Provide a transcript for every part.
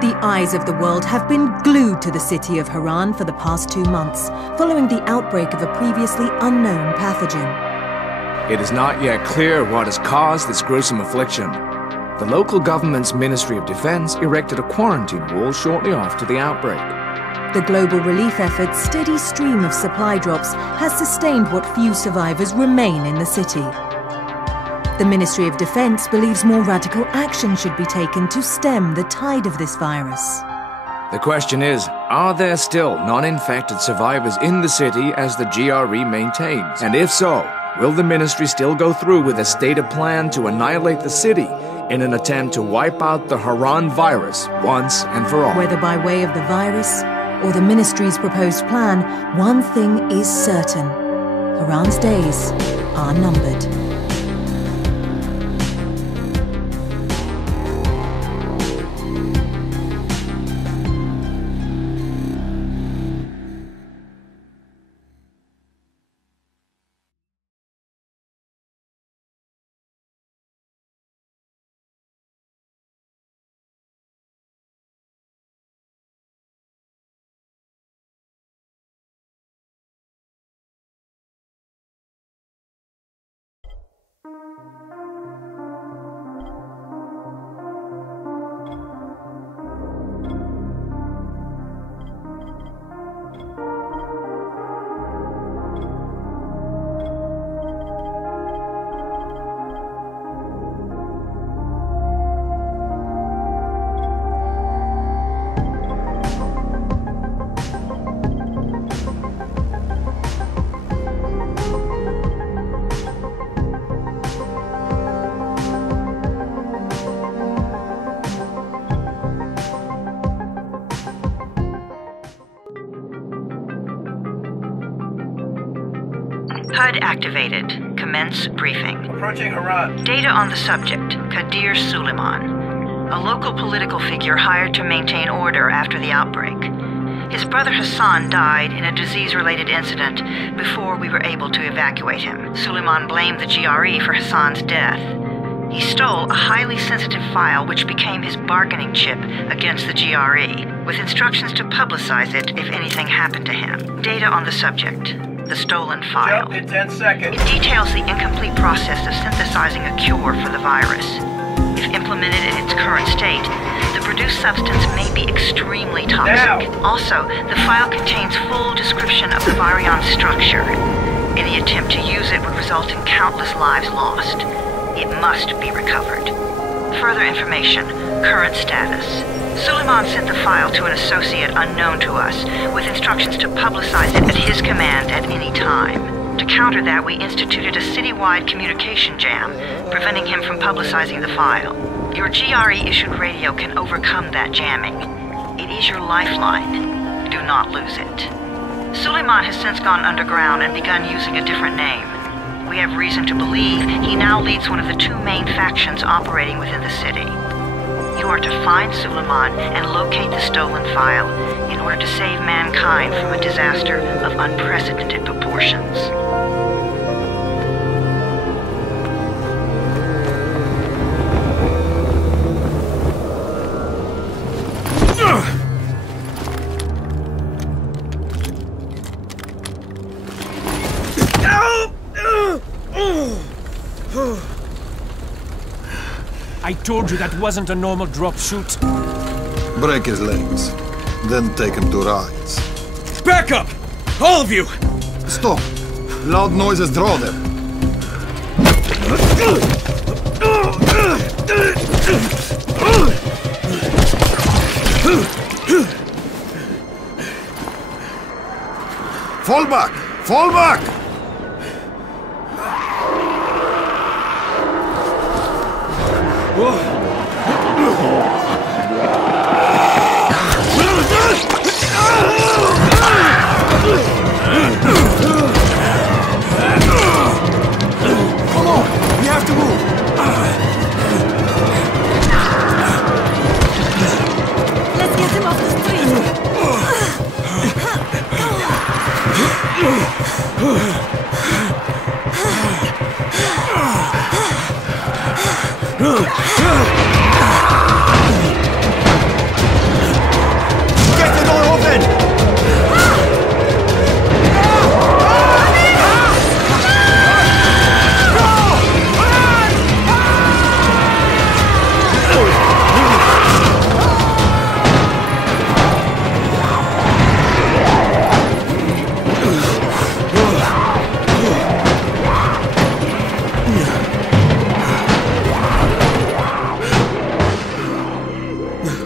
The eyes of the world have been glued to the city of Haran for the past 2 months, following the outbreak of a previously unknown pathogen. It is not yet clear what has caused this gruesome affliction. The local government's Ministry of Defense erected a quarantine wall shortly after the outbreak. The global relief effort's steady stream of supply drops has sustained what few survivors remain in the city. The Ministry of Defense believes more radical action should be taken to stem the tide of this virus. The question is, are there still non-infected survivors in the city as the GRE maintains? And if so, will the ministry still go through with a stated plan to annihilate the city in an attempt to wipe out the Haran virus once and for all? Whether by way of the virus or the ministry's proposed plan, one thing is certain. Haran's days are numbered. HUD activated. Commence briefing. Approaching Haran. Data on the subject, Kadir Suleiman, a local political figure hired to maintain order after the outbreak. His brother Hassan died in a disease-related incident before we were able to evacuate him. Suleiman blamed the GRE for Hassan's death. He stole a highly sensitive file which became his bargaining chip against the GRE, with instructions to publicize it if anything happened to him. Data on the subject, the stolen file. Jump in 10 seconds. It details the incomplete process of synthesizing a cure for the virus. If implemented in its current state, the produced substance may be extremely toxic. Now. Also, the file contains full description of the virion structure. Any attempt to use it would result in countless lives lost. It must be recovered. Further information, current status. Suleiman sent the file to an associate unknown to us, with instructions to publicize it at his command at any time. To counter that, we instituted a citywide communication jam, preventing him from publicizing the file. Your GRE-issued radio can overcome that jamming. It is your lifeline. Do not lose it. Suleiman has since gone underground and begun using a different name. We have reason to believe he now leads one of the two main factions operating within the city. You are to find Suleiman and locate the stolen file in order to save mankind from a disaster of unprecedented proportions. I told you that wasn't a normal drop shoot. Break his legs, then take him to rides. Back up! All of you! Stop! Loud noises draw them. Fall back! Fall back! Come on! We have to move! Let's get him off the street. Get the door open!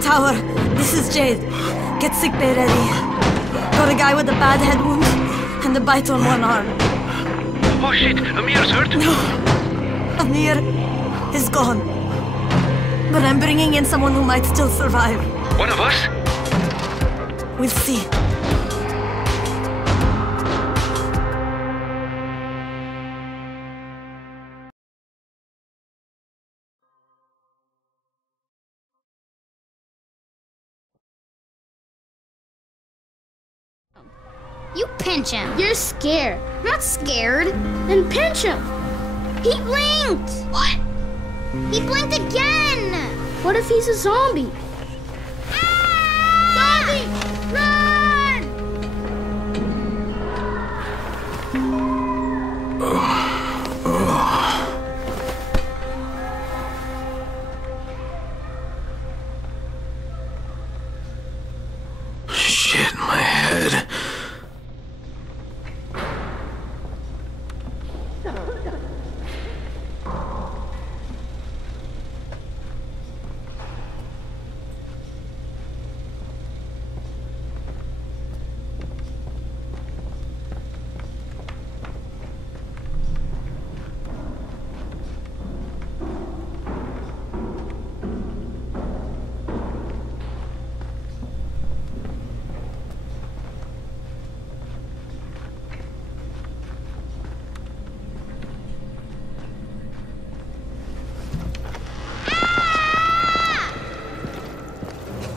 Tower, this is Jade. Get sickbay ready. Got a guy with a bad head wound and a bite on one arm. Oh shit, Amir's hurt? Amir is gone. But I'm bringing in someone who might still survive. One of us? We'll see. You pinch him. You're scared. I'm not scared. Then pinch him. He blinked. What? He blinked again. What if he's a zombie? Ah! Zombie! Run! Shit, my head.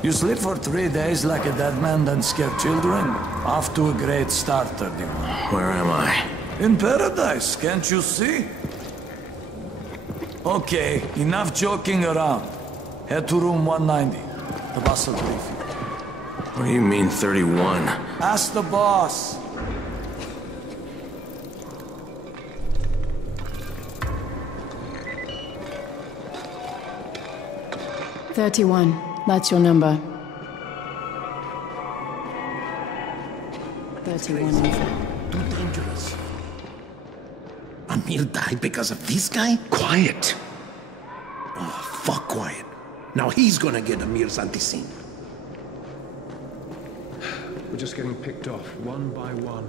You sleep for 3 days like a dead man, then scare children? Off to a great start, 31. Where am I? In paradise, can't you see? Okay, enough joking around. Head to room 190. The boss will brief you. What do you mean, 31? Ask the boss. That's your number. 31. Too dangerous. Amir died because of this guy? Quiet. Oh, fuck quiet. Now he's gonna get Amir's anti-scene. We're just getting picked off, one by one.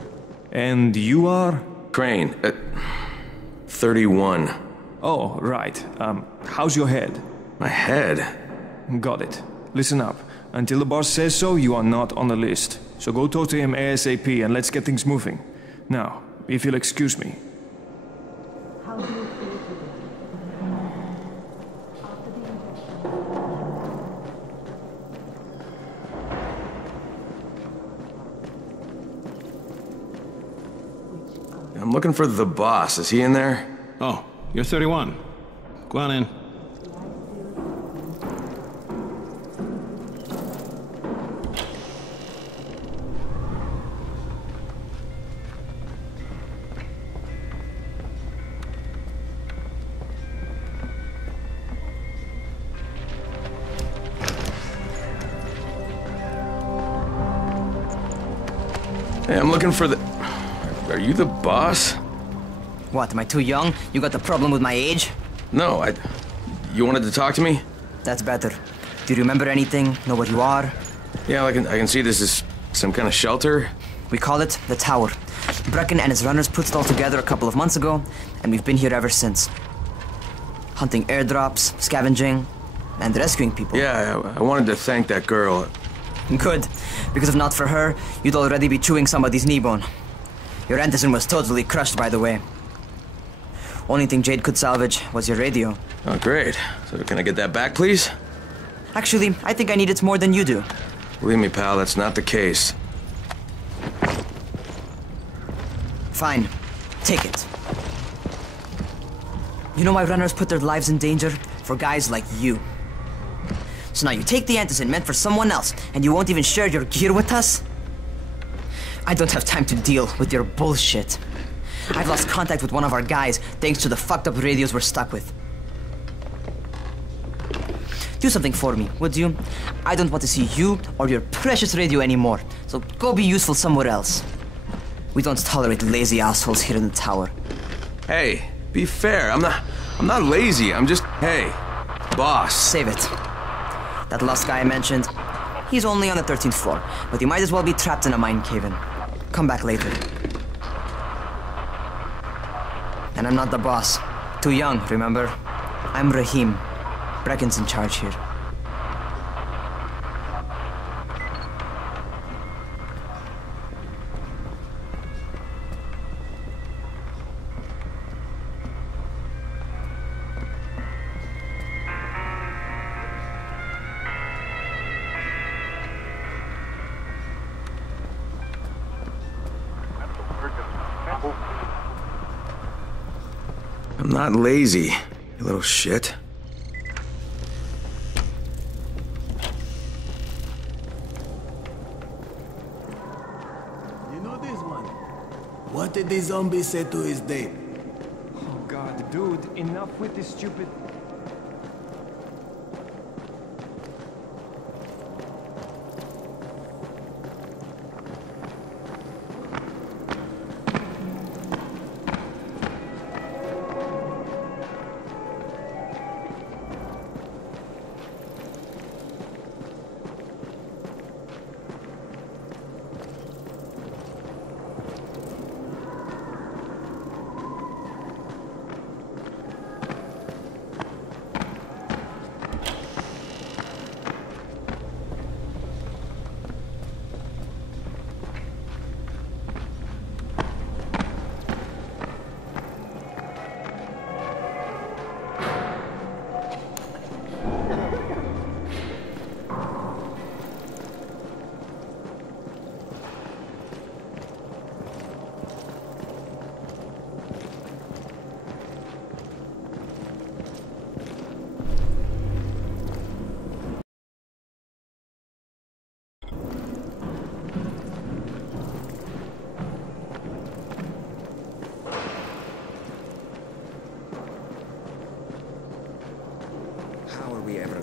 And you are? Crane. 31. Oh, right. How's your head? My head? Got it. Listen up. Until the boss says so, you are not on the list. So go talk to him ASAP and let's get things moving. Now, if you'll excuse me. How do you feel today? After the injection. I'm looking for the boss. Is he in there? Oh, you're 31. Go on in. Hey, I'm looking for the... Are you the boss? What, am I too young? You got the problem with my age? No, You wanted to talk to me? That's better. Do you remember anything? Know what you are? Yeah, I can see this is some kind of shelter. We call it the Tower. Brecken and his runners put it all together a couple of months ago, and we've been here ever since. Hunting airdrops, scavenging, and rescuing people. Yeah, I wanted to thank that girl. Good, because if not for her, you'd already be chewing somebody's knee bone. Your Anderson was totally crushed, by the way. Only thing Jade could salvage was your radio. Oh, great. So can I get that back, please? Actually, I think I need it more than you do. Believe me, pal, that's not the case. Fine. Take it. You know why runners put their lives in danger? For guys like you. So now you take the Anderson meant for someone else, and you won't even share your gear with us? I don't have time to deal with your bullshit. I've lost contact with one of our guys thanks to the fucked up radios we're stuck with. Do something for me, would you? I don't want to see you or your precious radio anymore, so go be useful somewhere else. We don't tolerate lazy assholes here in the tower. Hey, be fair. I'm not lazy. I'm just... Hey, boss. Save it. That last guy I mentioned, he's only on the 13th floor, but he might as well be trapped in a mine cave-in. Come back later. And I'm not the boss. Too young, remember? I'm Rahim. Brecken's in charge here. I'm not lazy, you little shit. You know this one? What did the zombie say to his date? Oh god, dude, enough with this stupid...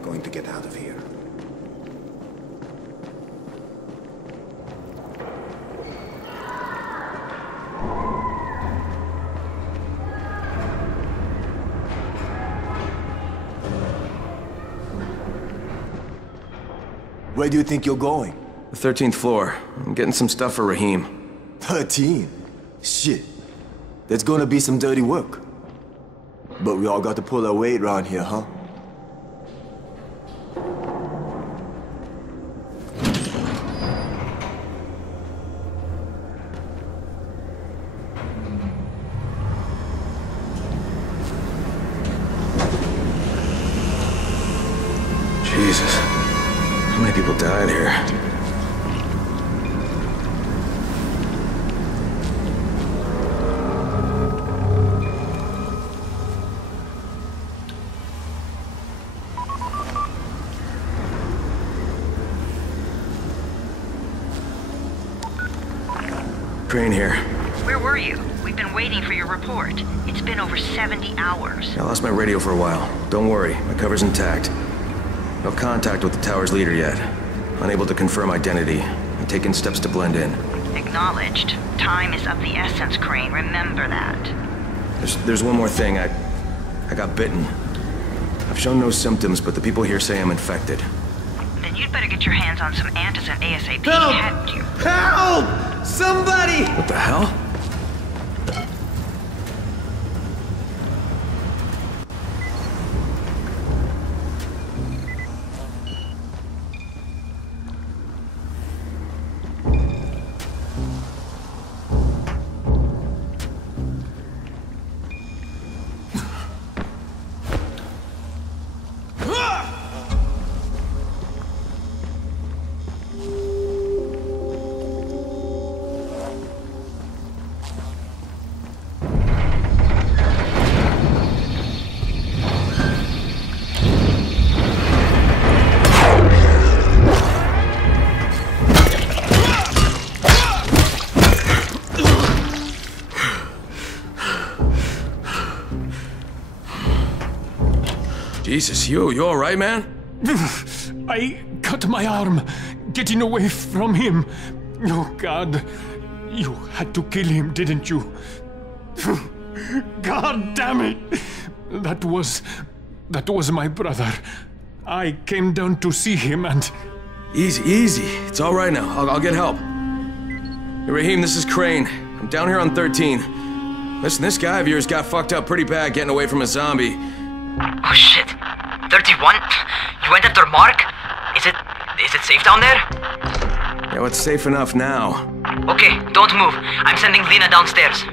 going to get out of here. Where do you think you're going? The 13th floor. I'm getting some stuff for Raheem. 13? Shit. There's gonna be some dirty work. But we all got to pull our weight around here, huh? Jesus. How many people died here? Crane here. Where were you? We've been waiting for your report. It's been over 70 hours. I lost my radio for a while. Don't worry, my cover's intact. No contact with the tower's leader yet. Unable to confirm identity. I'm taking steps to blend in. Acknowledged. Time is of the essence, Crane. Remember that. There's one more thing. I got bitten. I've shown no symptoms, but the people here say I'm infected. Then you'd better get your hands on some antizin ASAP, Help! hadn't you? Help! Somebody! What the hell? Jesus, you alright, man? I cut my arm, getting away from him. Oh, God. You had to kill him, didn't you? God damn it! That was my brother. I came down to see him and... Easy. It's alright now. I'll get help. Hey, Raheem, this is Crane. I'm down here on 13. Listen, this guy of yours got fucked up pretty bad getting away from a zombie. Oh shit. 31? You went after Mark? Is it safe down there? Yeah, well, it's safe enough now. Okay, don't move. I'm sending Lena downstairs.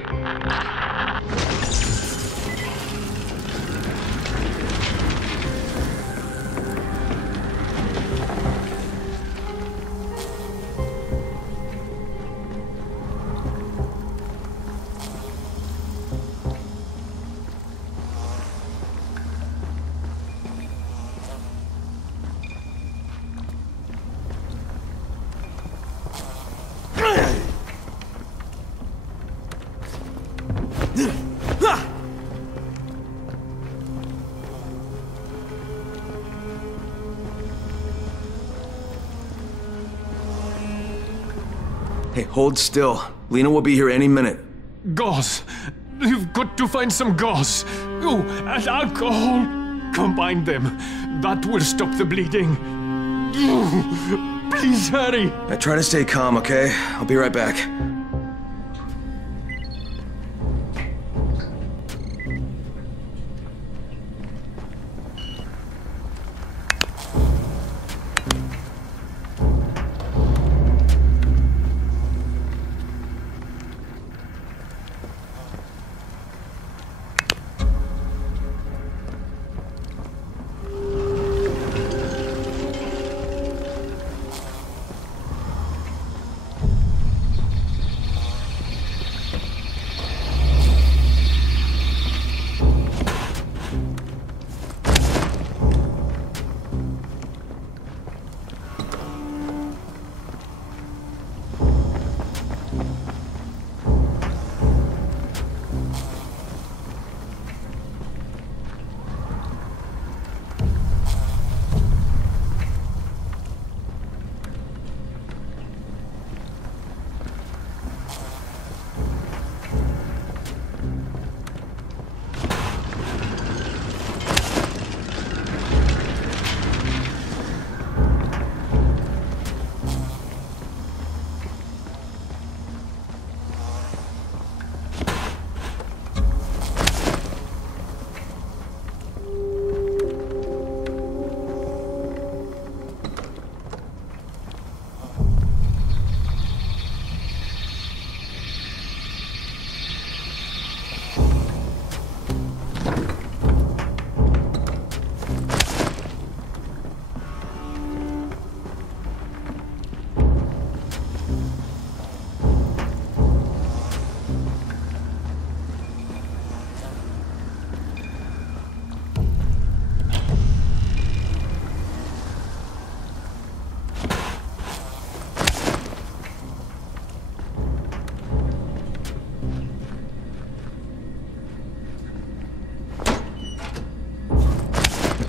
Hey, hold still. Lena will be here any minute. Gauze. You've got to find some gauze. Oh, and alcohol. Combine them. That will stop the bleeding. Please hurry. Now try to stay calm, okay? I'll be right back.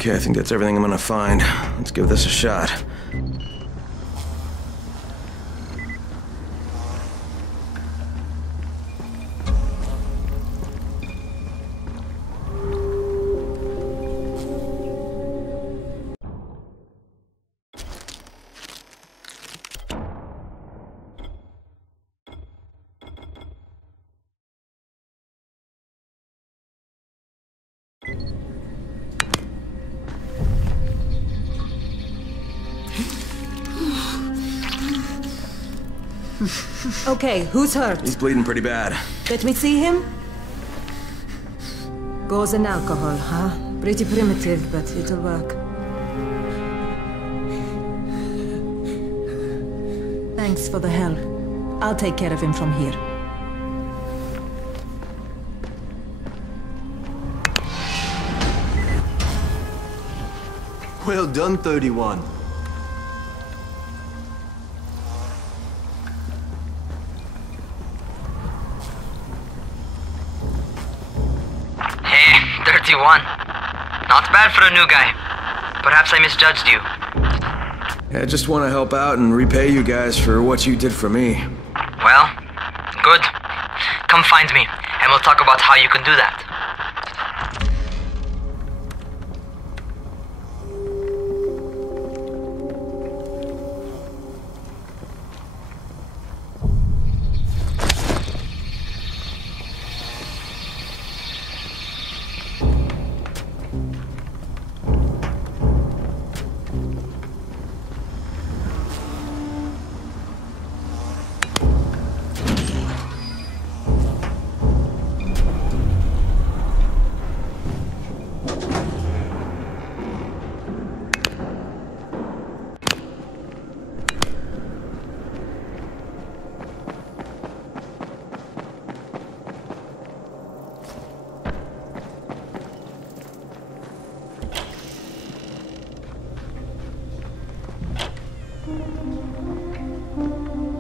Okay, I think that's everything I'm gonna find. Let's give this a shot. Okay, who's hurt? He's bleeding pretty bad. Let me see him. Gauze and alcohol, huh? Pretty primitive, but it'll work. Thanks for the help. I'll take care of him from here. Well done, 31. Hey, 31. Not bad for a new guy. Perhaps I misjudged you. Yeah, I just want to help out and repay you guys for what you did for me. Well, good. Come find me, and we'll talk about how you can do that.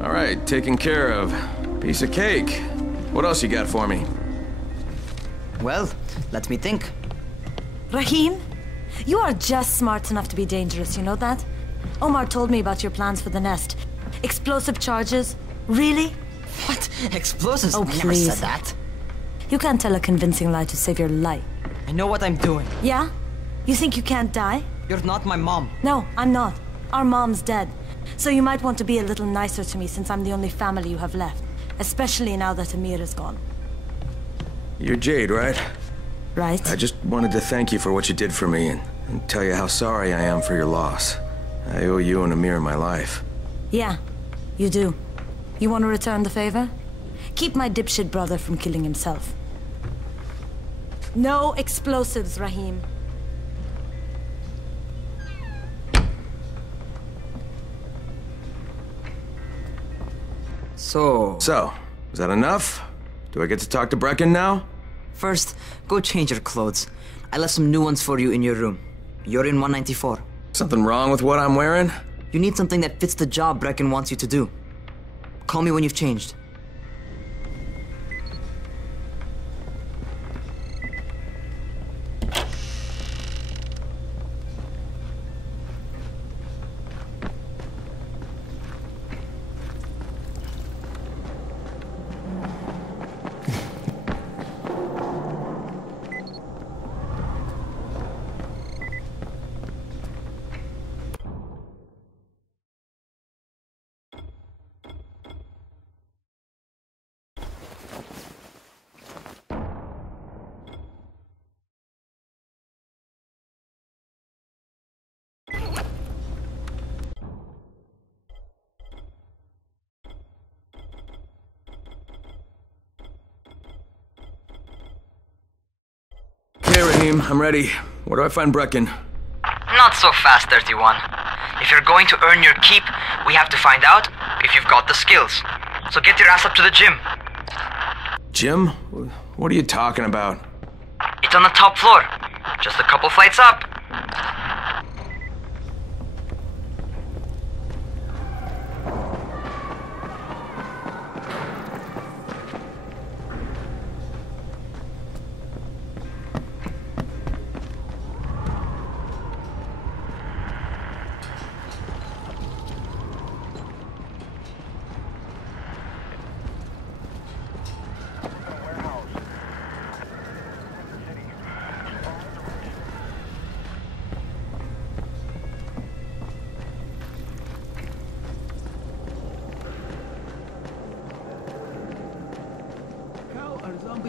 Alright, taken care of. Piece of cake. What else you got for me? Well, let me think. Rahim, you are just smart enough to be dangerous, you know that? Omar told me about your plans for the nest. Explosive charges? Really? What? Explosives? Oh, I never please. said that. You can't tell a convincing lie to save your life. I know what I'm doing. Yeah? You think you can't die? You're not my mom. No, I'm not. Our mom's dead. So you might want to be a little nicer to me since I'm the only family you have left. Especially now that Amir is gone. You're Jade, right? Right. I just wanted to thank you for what you did for me and tell you how sorry I am for your loss. I owe you and Amir my life. Yeah, you do. You want to return the favor? Keep my dipshit brother from killing himself. No explosives, Rahim. So, is that enough? Do I get to talk to Brecken now? first, go change your clothes. I left some new ones for you in your room. You're in 194. Something wrong with what I'm wearing? You need something that fits the job Brecken wants you to do. Call me when you've changed. Okay, Rahim, I'm ready. Where do I find Brecken? Not so fast, 31. If you're going to earn your keep, we have to find out if you've got the skills. So get your ass up to the gym. Gym? What are you talking about? It's on the top floor. Just a couple flights up.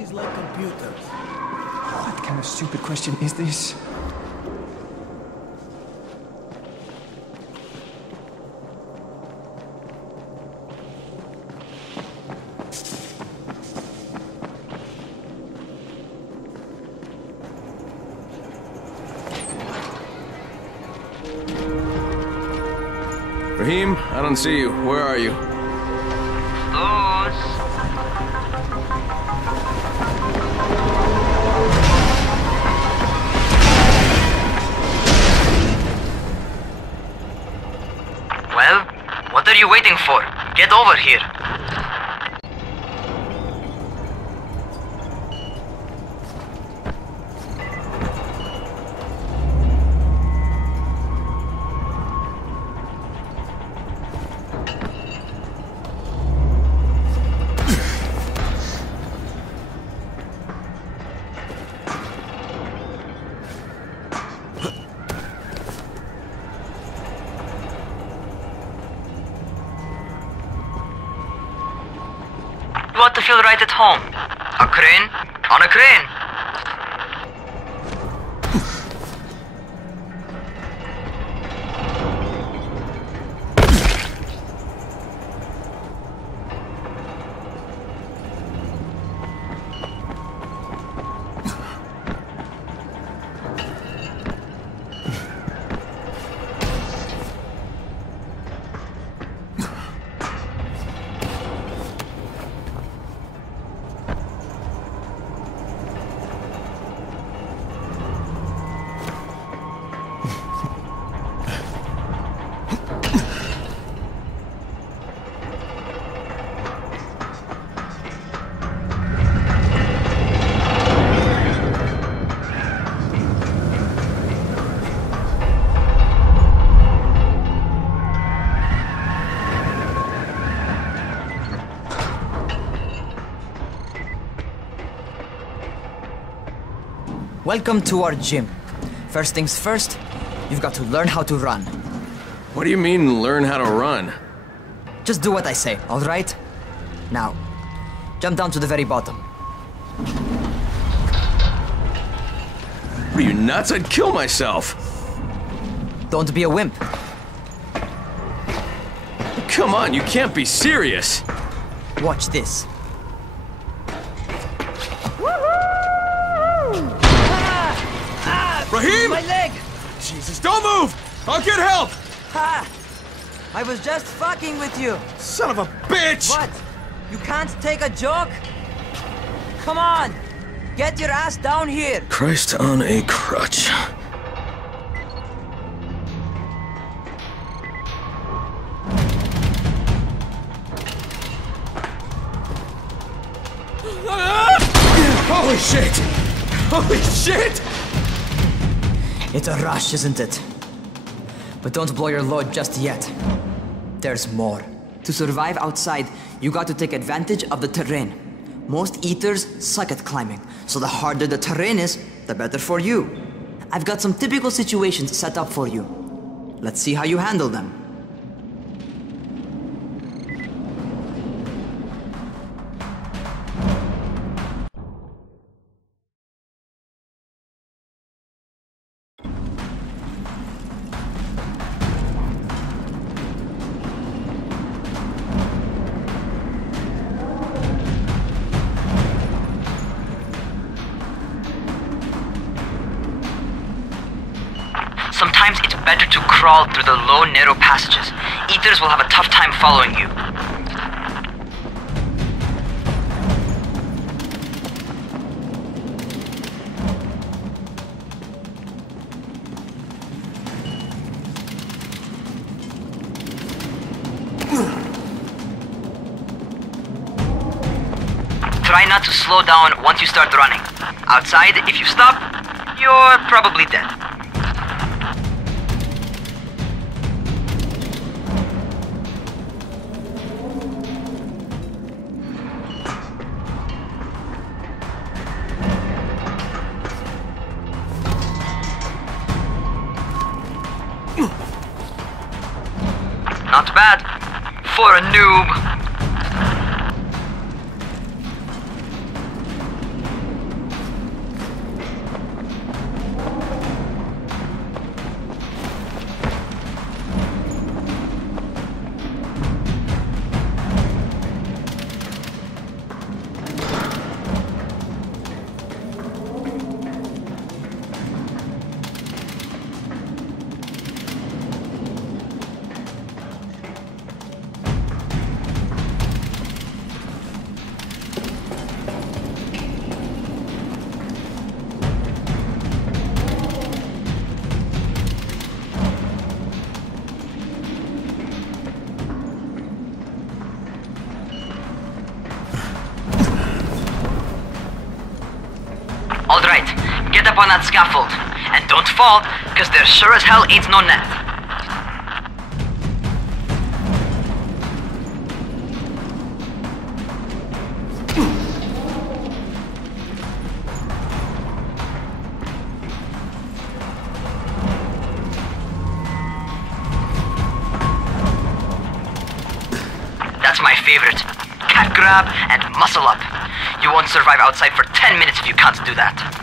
Zombies like computers. What kind of stupid question is this? Raheem, I don't see you. Where are you? Well, what are you waiting for? Get over here. You want to feel right at home. A crane? On a crane. Welcome to our gym. First things first, you've got to learn how to run. What do you mean, learn how to run? Just do what I say, alright? Now, jump down to the very bottom. Are you nuts? I'd kill myself. Don't be a wimp. Come on, you can't be serious. Watch this. Raheem! My leg! Jesus, don't move! I'll get help! Ha! I was just fucking with you. Son of a bitch! What? You can't take a joke? Come on! Get your ass down here! Christ on a crutch. Holy shit! Holy shit! It's a rush, isn't it? But don't blow your load just yet. There's more. To survive outside, you got to take advantage of the terrain. Most eaters suck at climbing, so the harder the terrain is, the better for you. I've got some typical situations set up for you. Let's see how you handle them. Sometimes it's better to crawl through the low, narrow passages. Eaters will have a tough time following you. Try not to slow down once you start running. Outside, if you stop, you're probably dead. Not bad for a noob. Alright, get up on that scaffold. And don't fall, cause there sure as hell ain't no net. That's my favorite. Cat grab and muscle up. You won't survive outside for 10 minutes if you can't do that.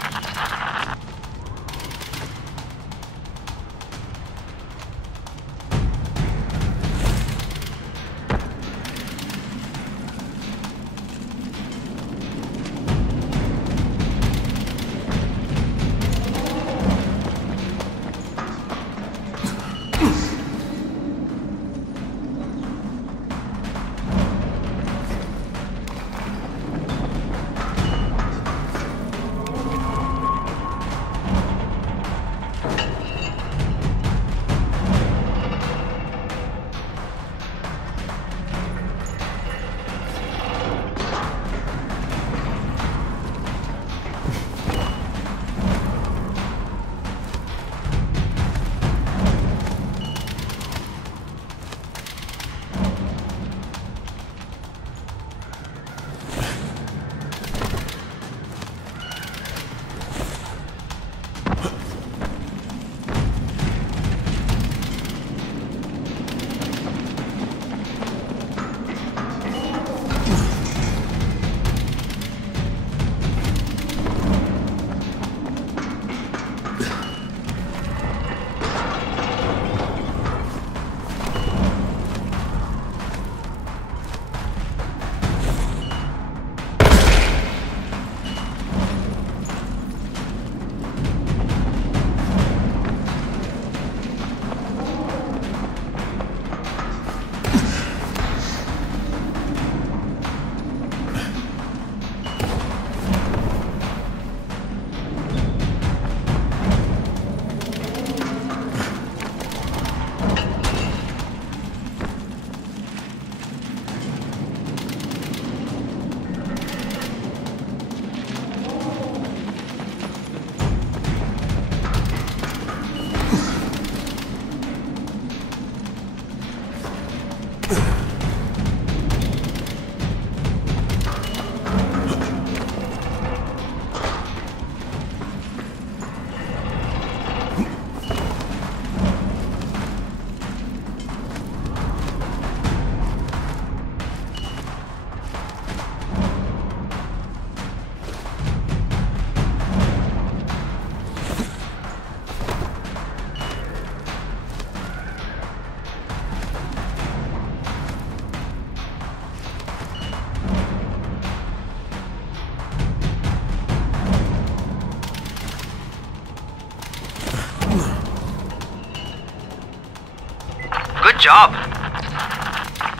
Job.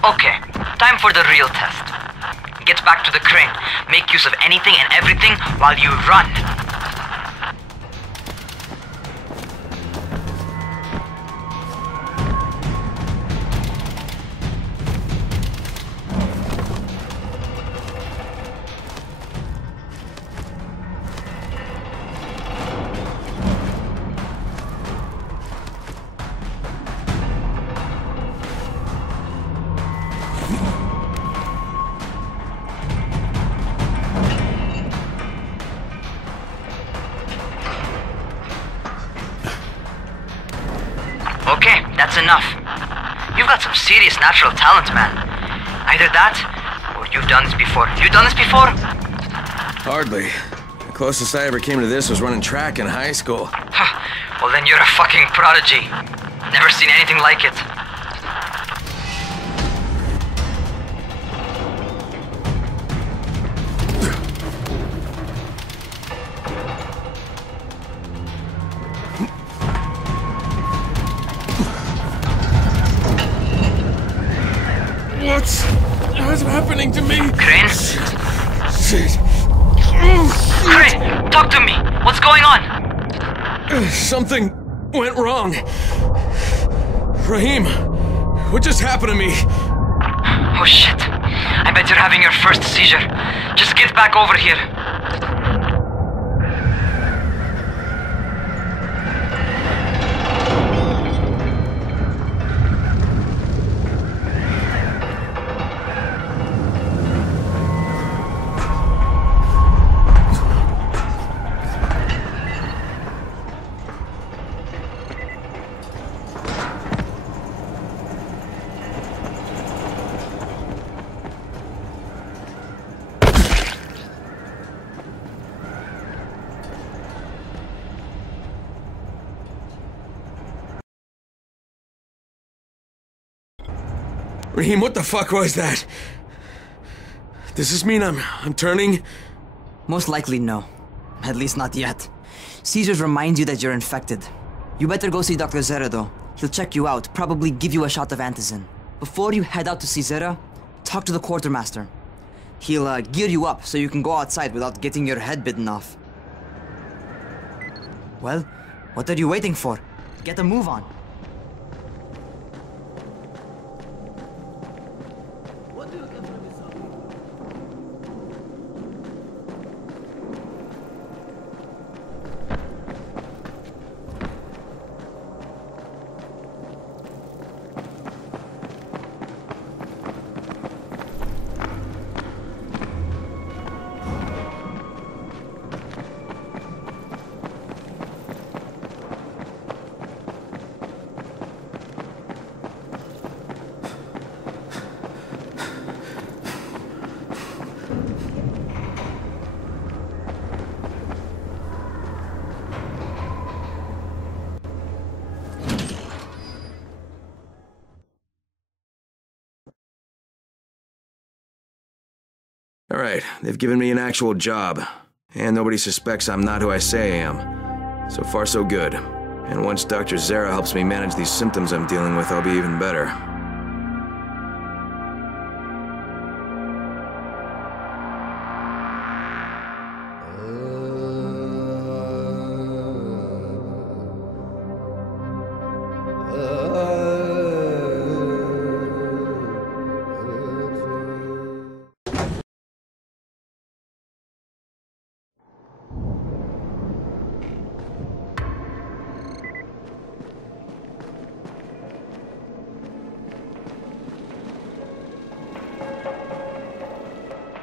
Okay, time for the real test. Get back to the crane. Make use of anything and everything while you run. Okay, that's enough. You've got some serious natural talent, man. Either that, or you've done this before. You done this before? Hardly. The closest I ever came to this was running track in high school. Well, then you're a fucking prodigy. Never seen anything like it. What's happening to me? Crane? Shit. Crane, talk to me. What's going on? Something went wrong. Rahim, what just happened to me? Oh shit. I bet you're having your first seizure. Just get back over here. Raheem, what the fuck was that? Does this mean I'm turning? Most likely no. At least not yet. Caesars reminds you that you're infected. You better go see Dr. Zera though. He'll check you out, probably give you a shot of antizin. Before you head out to see Zera, talk to the quartermaster. He'll gear you up so you can go outside without getting your head bitten off. Well, what are you waiting for? Get a move on. Alright, they've given me an actual job. And nobody suspects I'm not who I say I am. So far so good. And once Dr. Zera helps me manage these symptoms I'm dealing with, I'll be even better.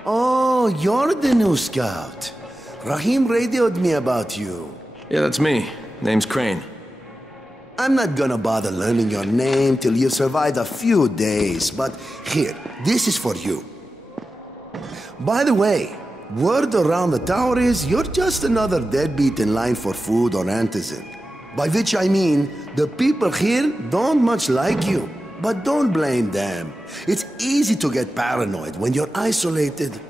Oh, you're the new scout. Raheem radioed me about you. Yeah, that's me. Name's Crane. I'm not gonna bother learning your name till you survived a few days, but here, this is for you. By the way, word around the tower is you're just another deadbeat in line for food or antizin. By which I mean, the people here don't much like you. But don't blame them. It's easy to get paranoid when you're isolated.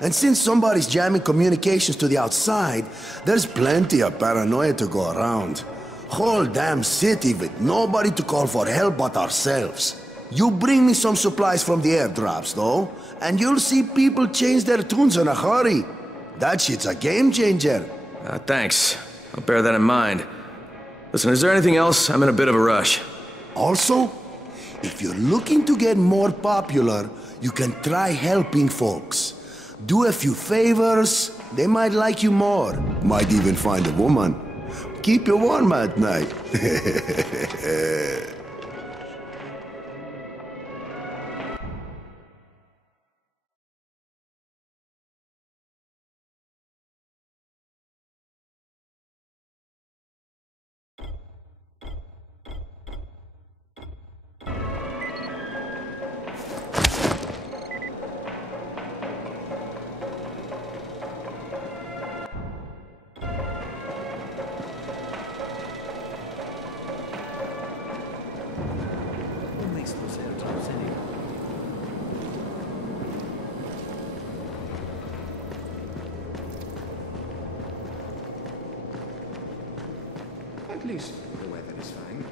And since somebody's jamming communications to the outside, there's plenty of paranoia to go around. Whole damn city with nobody to call for help but ourselves. You bring me some supplies from the airdrops, though, and you'll see people change their tunes in a hurry. That shit's a game changer. Thanks. I'll bear that in mind. Listen, is there anything else? I'm in a bit of a rush. Also, if you're looking to get more popular, you can try helping folks. Do a few favors, they might like you more. Might even find a woman. Keep you warm at night. At least the weather is fine.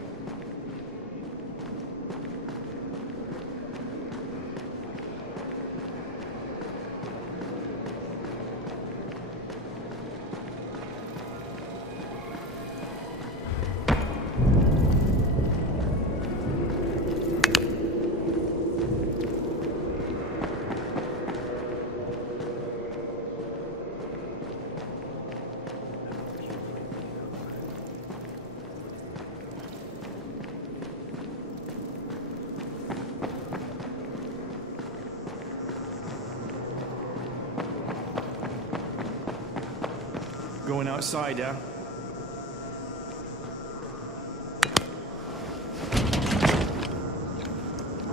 Going outside, yeah?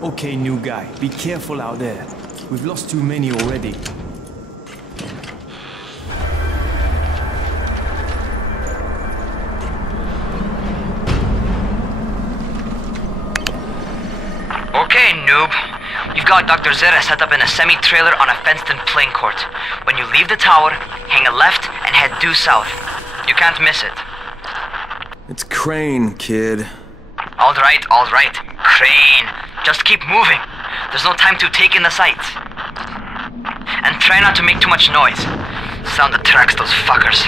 Okay, new guy, be careful out there. We've lost too many already. Okay, noob. You've got Dr. Zera set up in a semi-trailer on a fenced-in playing court. When you leave the tower, hang a left and head due south. You can't miss it. It's Crane, kid. All right. Crane. Just keep moving. There's no time to take in the sights. And try not to make too much noise. Sound attracts those fuckers.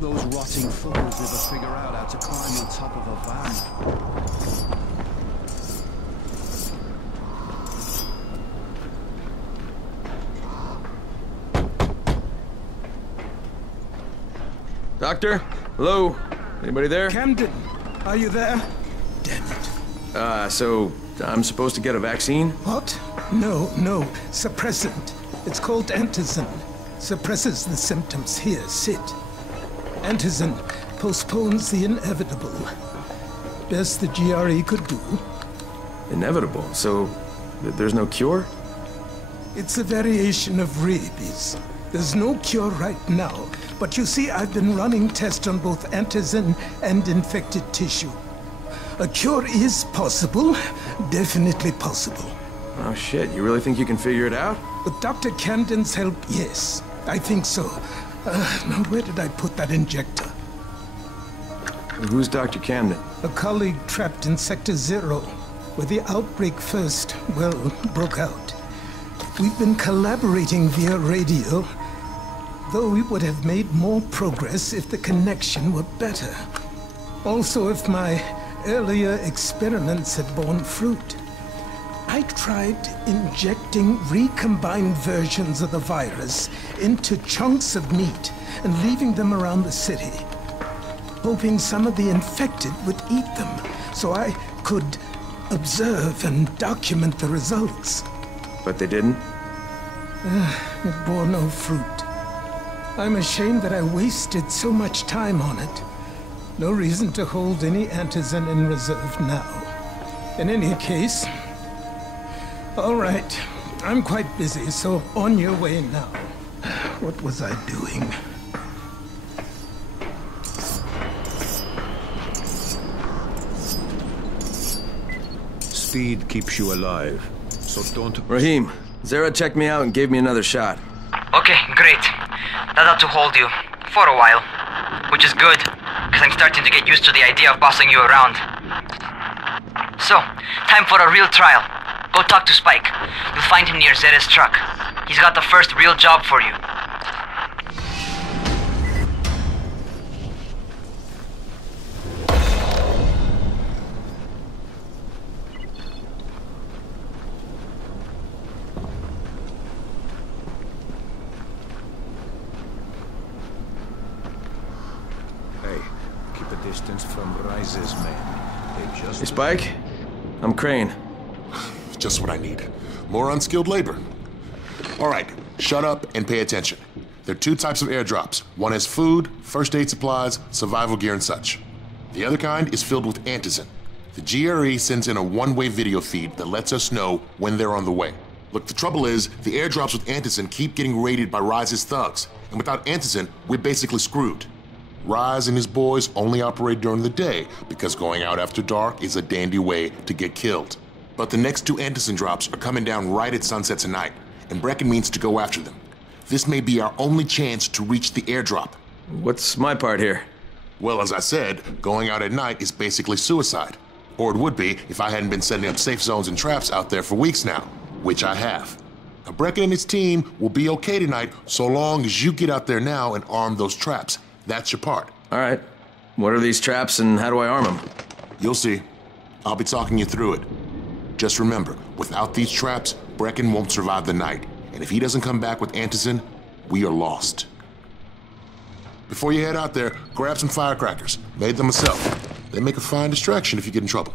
Those rotting fools ever figure out how to climb on top of a van. Doctor? Hello? Anybody there? Camden, are you there? Damn it. So I'm supposed to get a vaccine? What? No. Suppressant. It's called antizin. Suppresses the symptoms. Here, sit. Antizin postpones the inevitable. Best the GRE could do. Inevitable? So there's no cure? It's a variation of rabies. There's no cure right now, but you see, I've been running tests on both antizin and infected tissue. A cure is possible, definitely possible. Oh shit, you really think you can figure it out? With Dr. Camden's help, yes. I think so. Now where did I put that injector? Who's Dr. Camden? A colleague trapped in Sector 0, where the outbreak first, broke out. We've been collaborating via radio, though we would have made more progress if the connection were better. Also, if my earlier experiments had borne fruit. I tried injecting recombined versions of the virus into chunks of meat and leaving them around the city, hoping some of the infected would eat them so I could observe and document the results. But they didn't? It bore no fruit. I'm ashamed that I wasted so much time on it. No reason to hold any antizin in reserve now. In any case, all right, I'm quite busy, so on your way now. What was I doing? Speed keeps you alive, so don't... Rahim, Zera checked me out and gave me another shot. Okay, great. That ought to hold you. For a while. Which is good, because I'm starting to get used to the idea of bossing you around. So, time for a real trial. Go talk to Spike. You'll find him near Zera's truck. He's got the first real job for you. Hey, keep a distance from Rise's men. They just... Hey, Spike? I'm Crane. Just what I need. More unskilled labor. All right, shut up and pay attention. There are two types of airdrops. One is food, first aid supplies, survival gear, and such. The other kind is filled with antizin. The GRE sends in a one-way video feed that lets us know when they're on the way. Look, the trouble is, the airdrops with Antizin keep getting raided by Ryze's thugs, and without Antizin, we're basically screwed. Ryze and his boys only operate during the day because going out after dark is a dandy way to get killed. But the next 2 Antizin drops are coming down right at sunset tonight, and Brecken means to go after them. This may be our only chance to reach the airdrop. What's my part here? Well, as I said, going out at night is basically suicide. Or it would be if I hadn't been setting up safe zones and traps out there for weeks now, which I have. Now, Brecken and his team will be okay tonight so long as you get out there now and arm those traps. That's your part. All right. What are these traps and how do I arm them? You'll see. I'll be talking you through it. Just remember, without these traps, Brecken won't survive the night. And if he doesn't come back with Antizin, we are lost. Before you head out there, grab some firecrackers. Made them myself. They make a fine distraction if you get in trouble.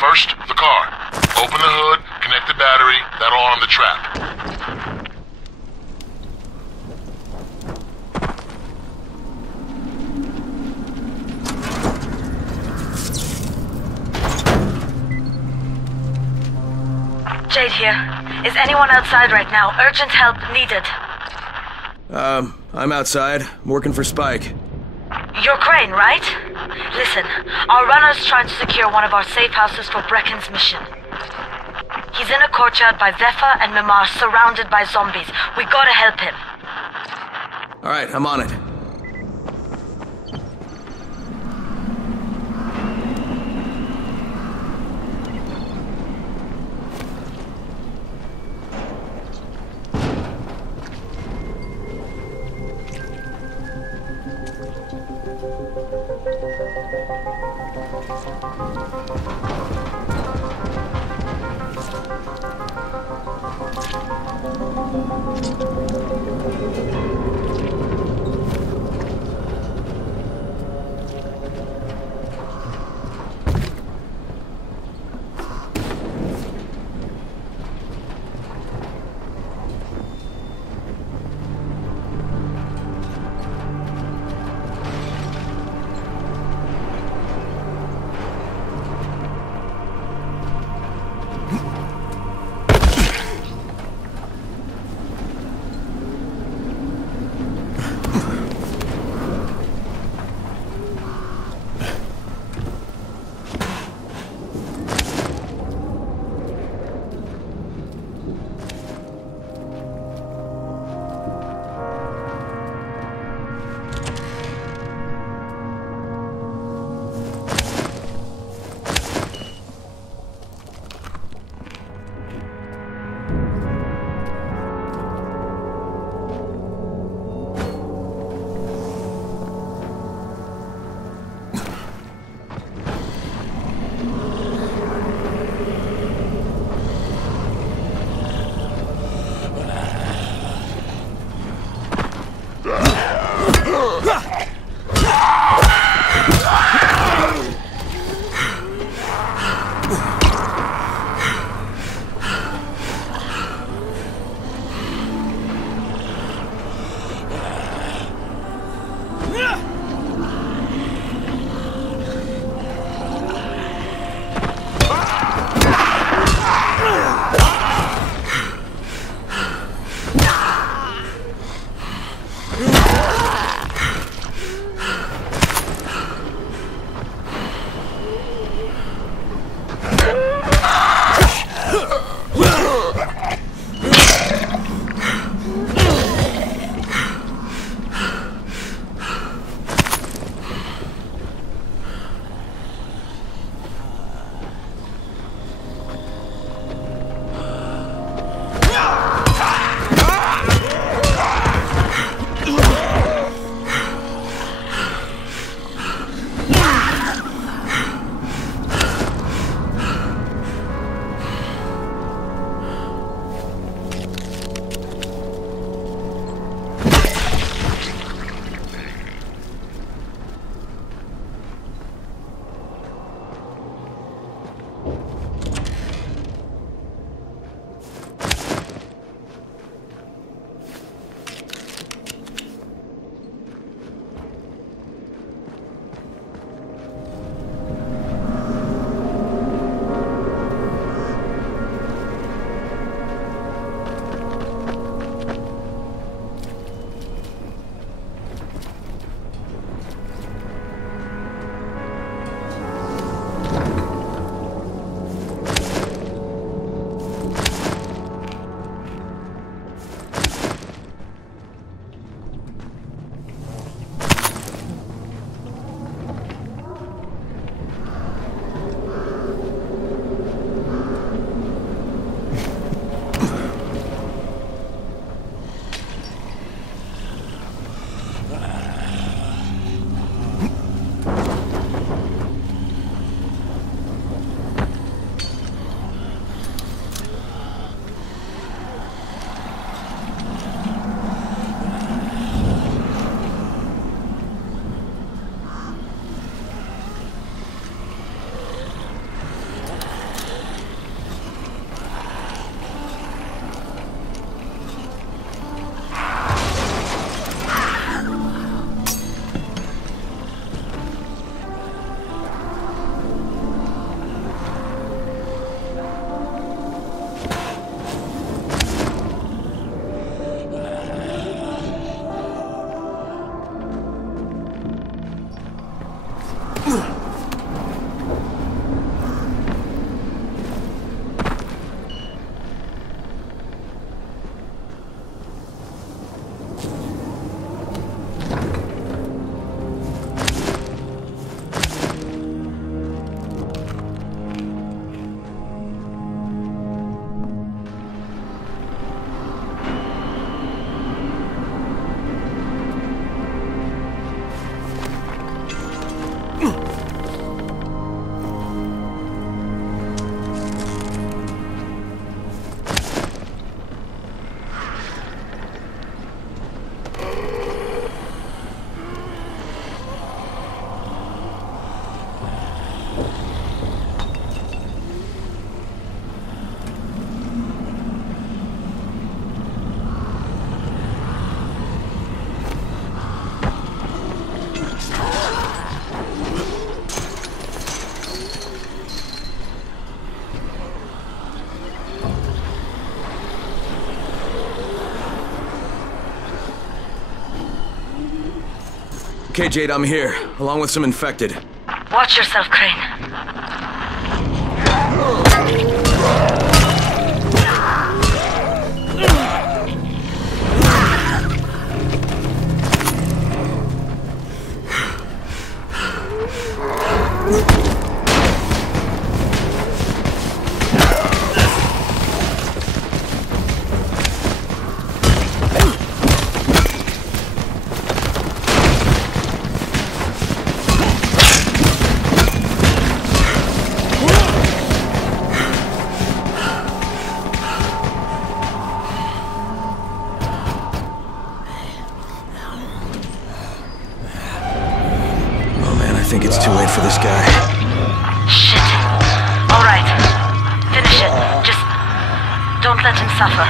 First, the car. Open the hood, connect the battery, that'll arm the trap. Jade here. Is anyone outside right now? Urgent help needed. I'm outside, working for Spike. You're Crane, right? Listen, our runner's trying to secure one of our safe houses for Brecken's mission. He's in a courtyard by Vefa and Mimar, surrounded by zombies. We gotta help him. Alright, I'm on it. Okay, Jade, I'm here, along with some infected. Watch yourself, Crane. I think it's too late for this guy. Shit. All right. Finish it. Just don't let him suffer.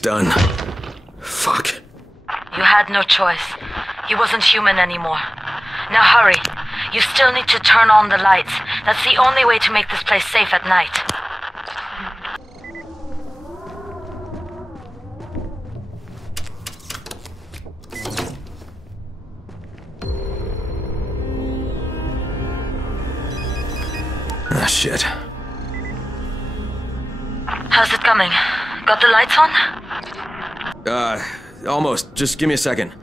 Done. Fuck. You had no choice. He wasn't human anymore. Now hurry. You still need to turn on the lights. That's the only way to make this place safe at night. Ah, shit. How's it coming? Got the lights on? Almost. Just give me a second.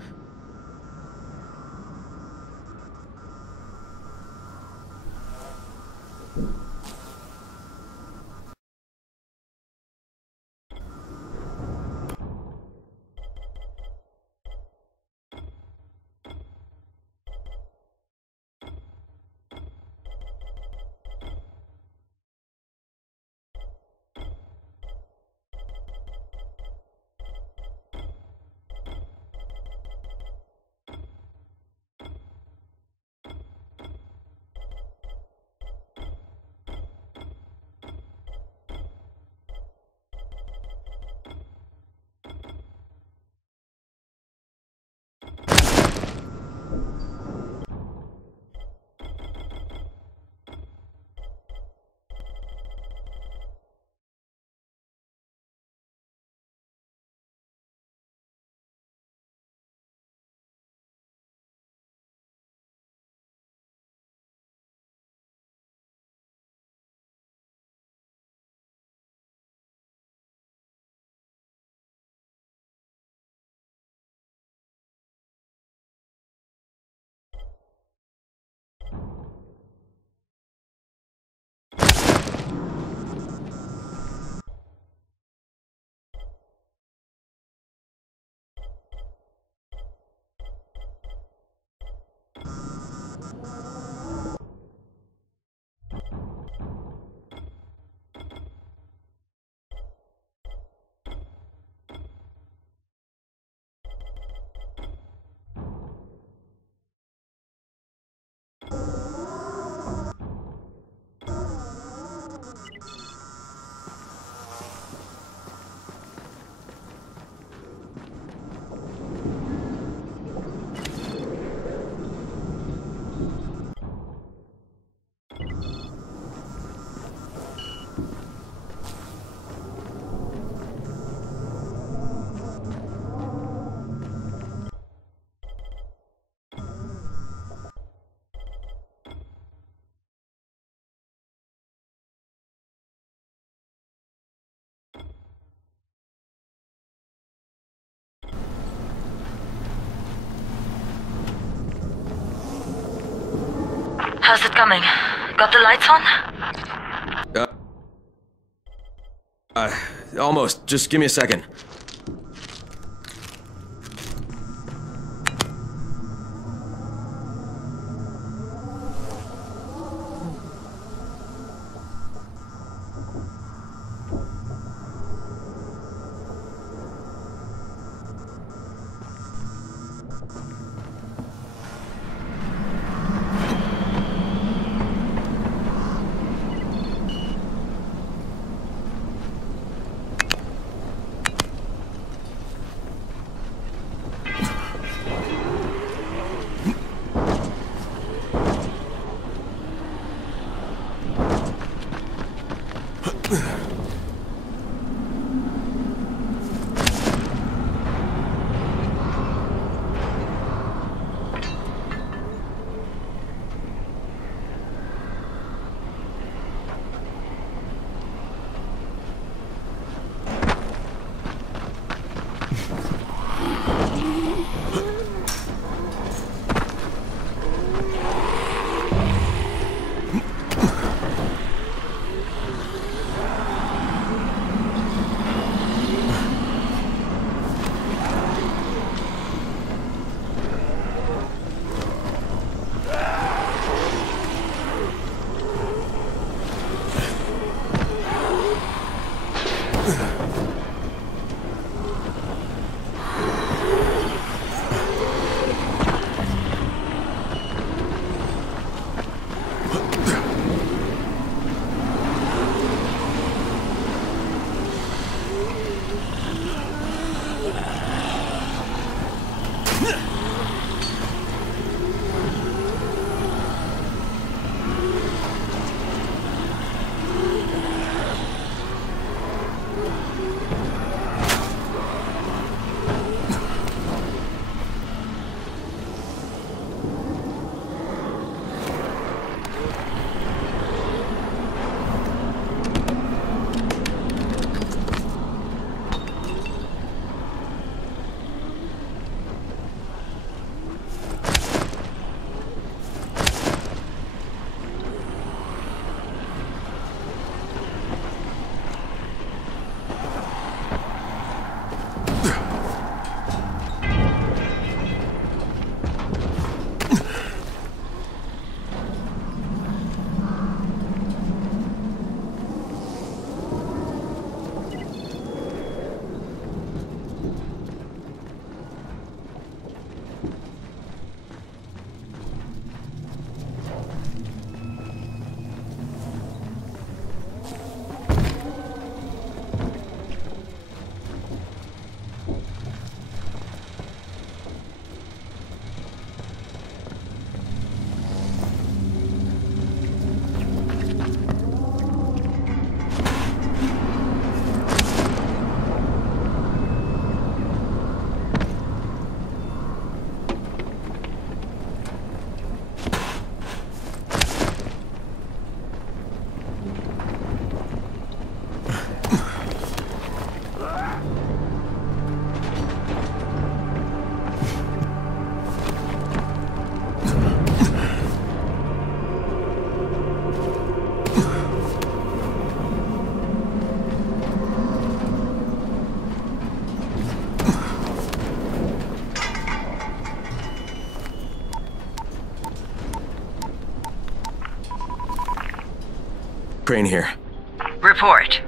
How's it coming? Got the lights on? Almost. Just give me a second. Crane here. Report.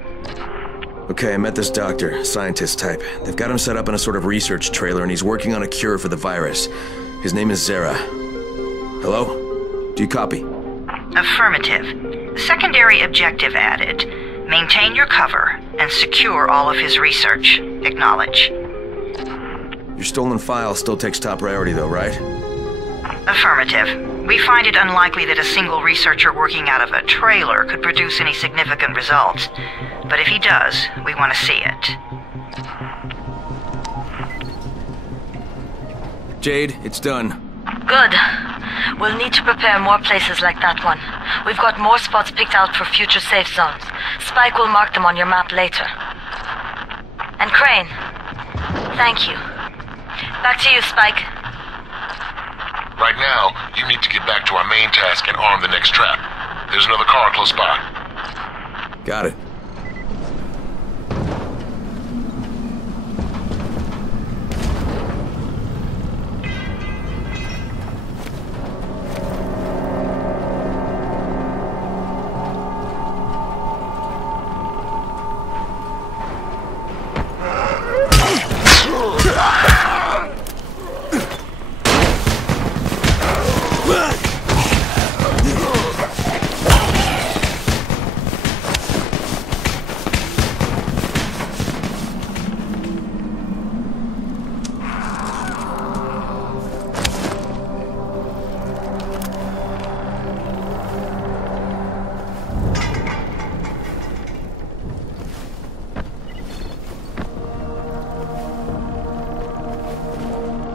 Okay, I met this doctor, scientist type. They've got him set up in a sort of research trailer, and he's working on a cure for the virus. His name is Zera. Hello? Do you copy? Affirmative. Secondary objective added. Maintain your cover and secure all of his research. Acknowledge. Your stolen file still takes top priority though, right? Affirmative. We find it unlikely that a single researcher working out of a trailer could produce any significant results. But if he does, we want to see it. Jade, it's done. Good. We'll need to prepare more places like that one. We've got more spots picked out for future safe zones. Spike will mark them on your map later. And Crane, thank you. Back to you, Spike. Right now, you need to get back to our main task and arm the next trap. There's another car close by. Got it.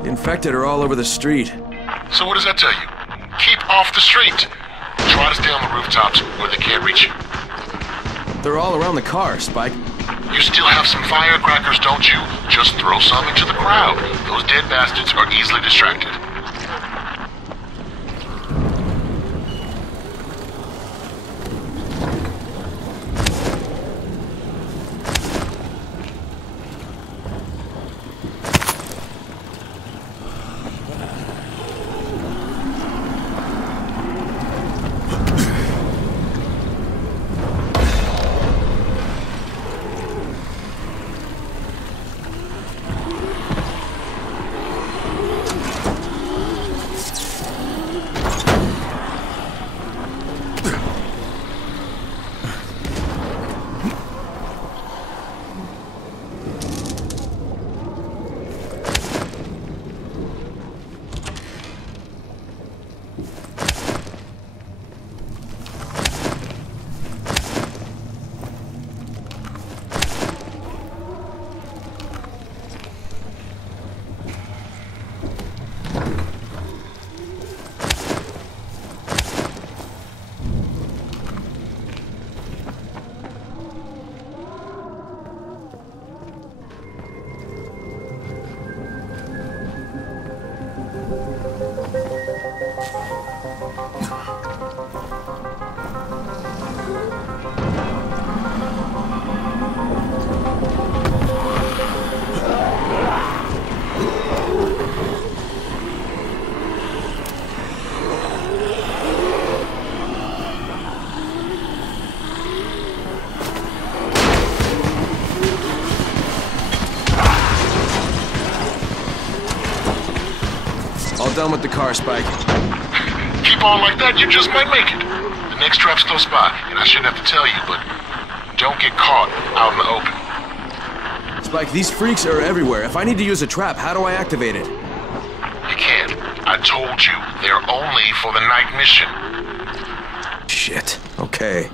The infected are all over the street. So what does that tell you? Keep off the street. Try to stay on the rooftops where they can't reach you. They're all around the car, Spike. You still have some firecrackers, don't you? Just throw some into the crowd. Those dead bastards are easily distracted. Done with the car, Spike. Keep on like that, you just might make it. The next trap's close by, and I shouldn't have to tell you, but don't get caught out in the open. Spike, these freaks are everywhere. If I need to use a trap, how do I activate it? You can't. I told you, they're only for the night mission. Shit. Okay.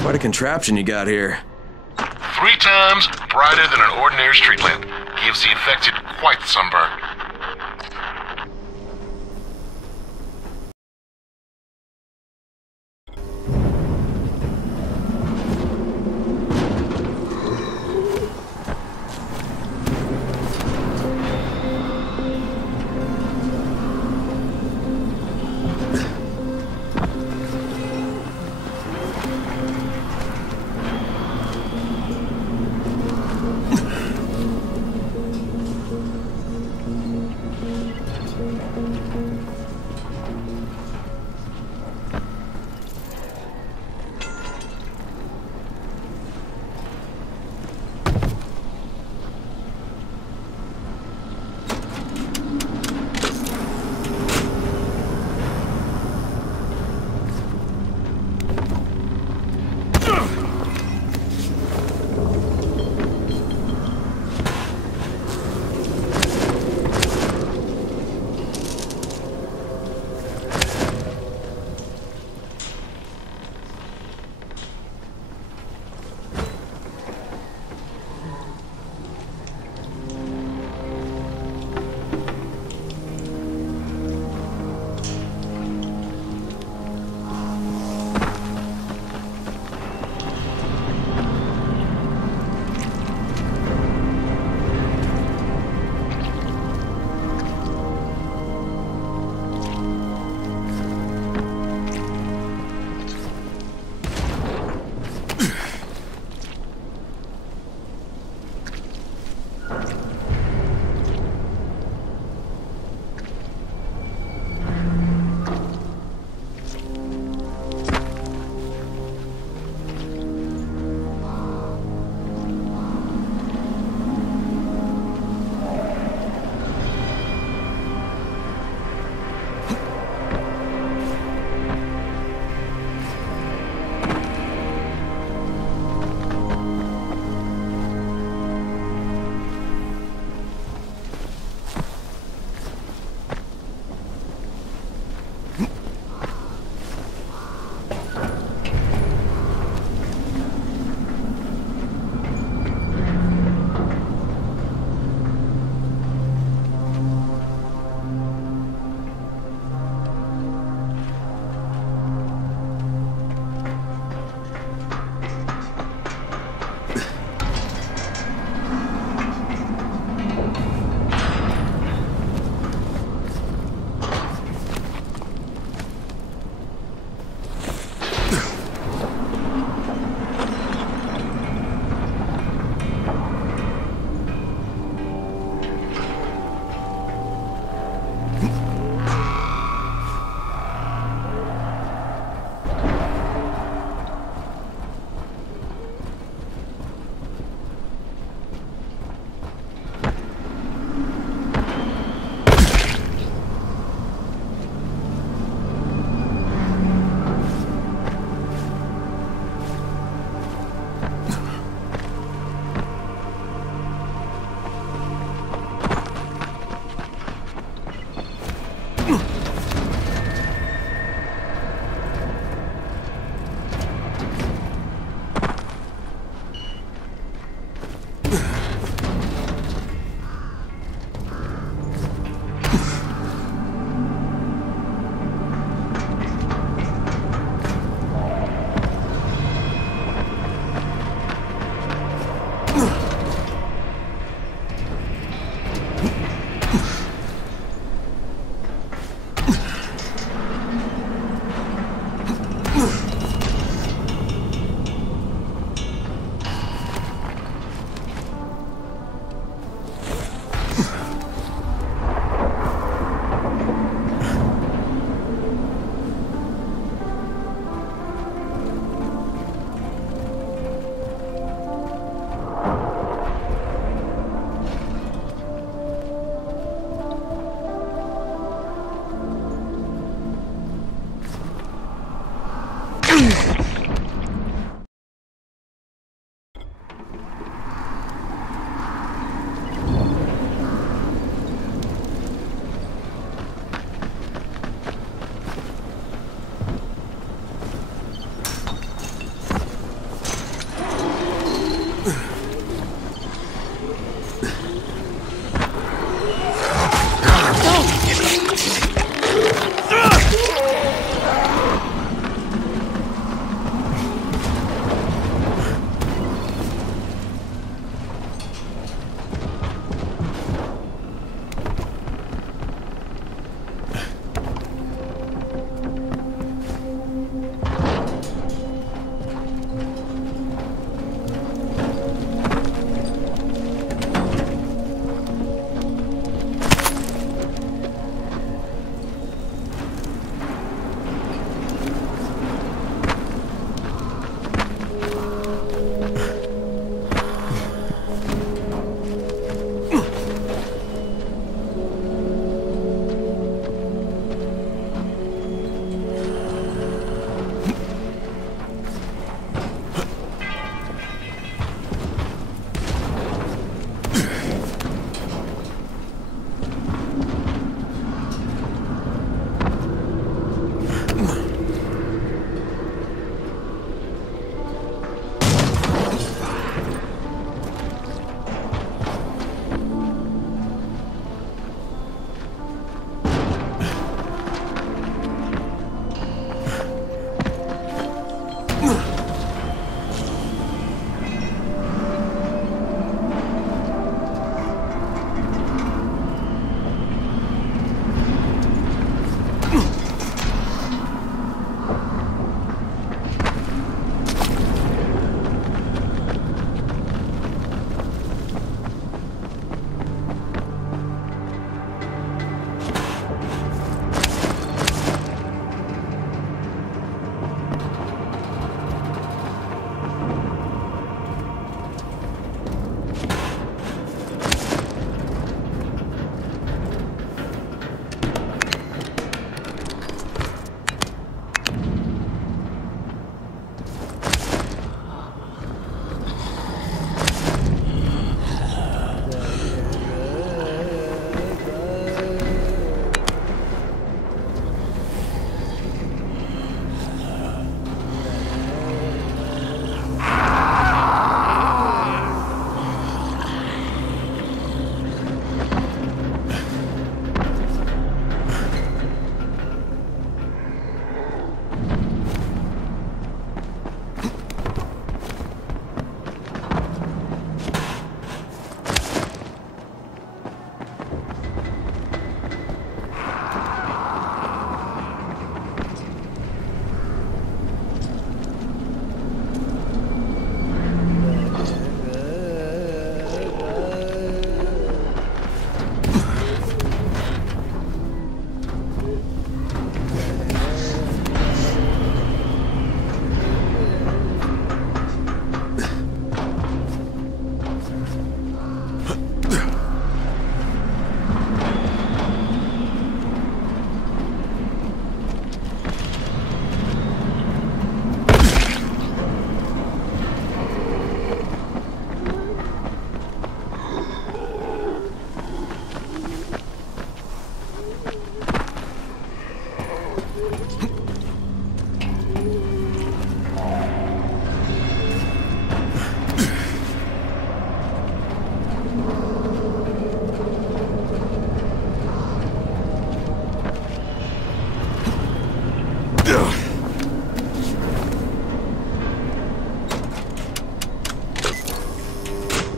Quite a contraption you got here. 3 times brighter than an ordinary street lamp. Gives the infected quite the sunburn.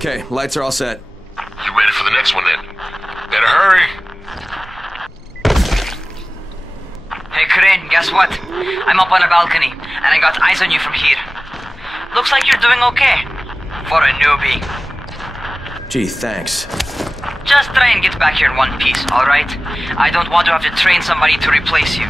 Okay, lights are all set. You ready for the next one then? Better hurry. Hey, Crane, guess what? I'm up on a balcony, and I got eyes on you from here. Looks like you're doing okay. For a newbie. Gee, thanks. Just try and get back here in one piece, alright? I don't want to have to train somebody to replace you.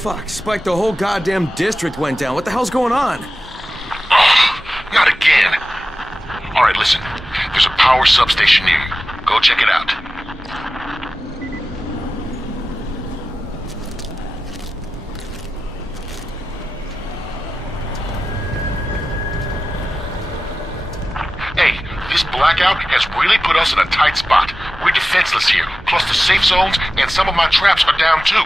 Fuck, Spike, the whole goddamn district went down. What the hell's going on? Oh, not again. All right, listen. There's a power substation near you. Go check it out. Hey, this blackout has really put us in a tight spot. We're defenseless here. Plus the safe zones and some of my traps are down too.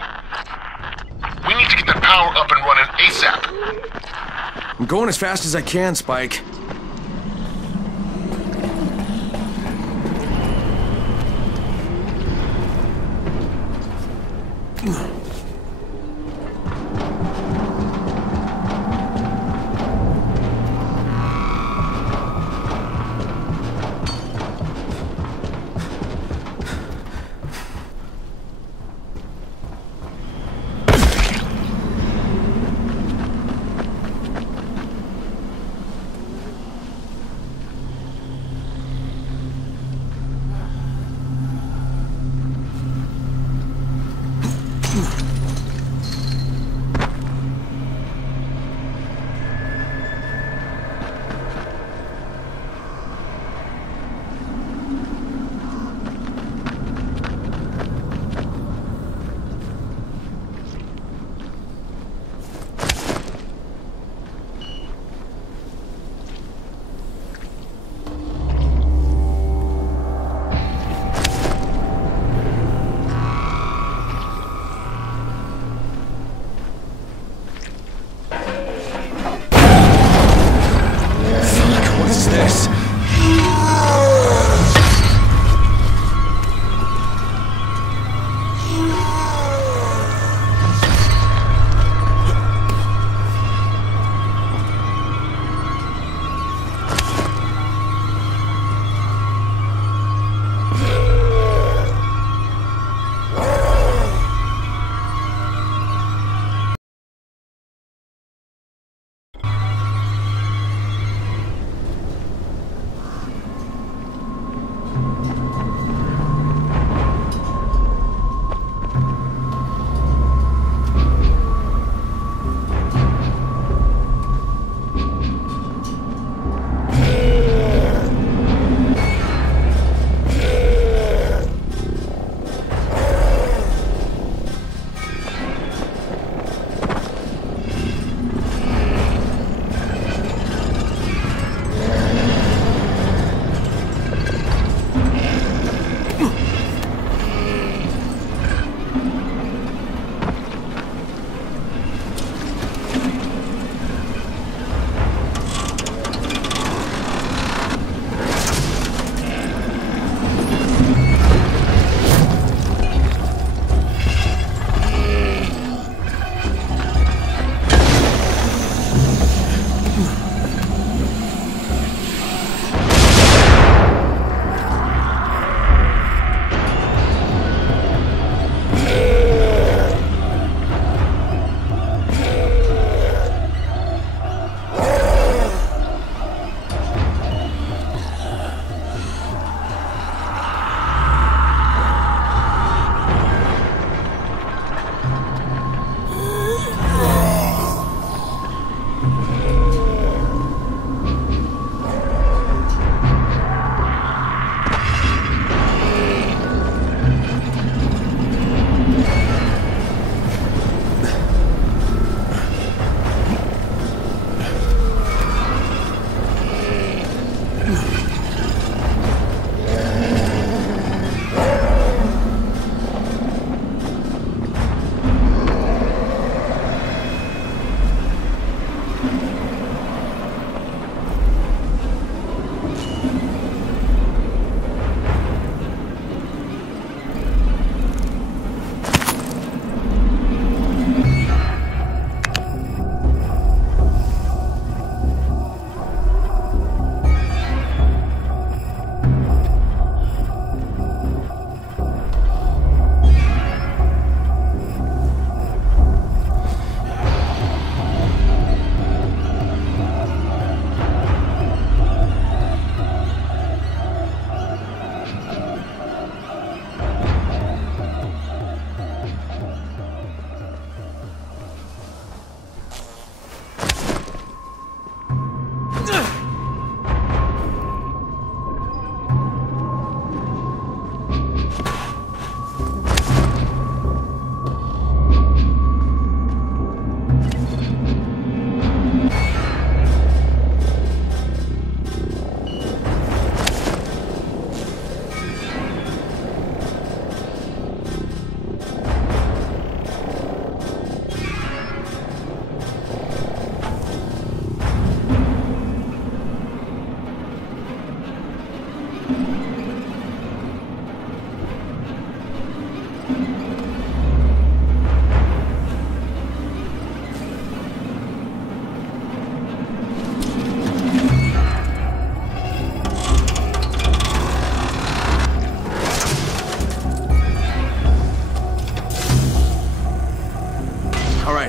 We need to get that power up and running ASAP. I'm going as fast as I can, Spike.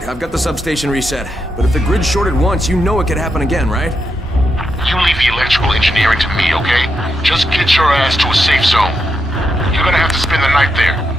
I've got the substation reset. But if the grid shorted once, you know it could happen again, right? You leave the electrical engineering to me, okay? Just get your ass to a safe zone. You're gonna have to spend the night there.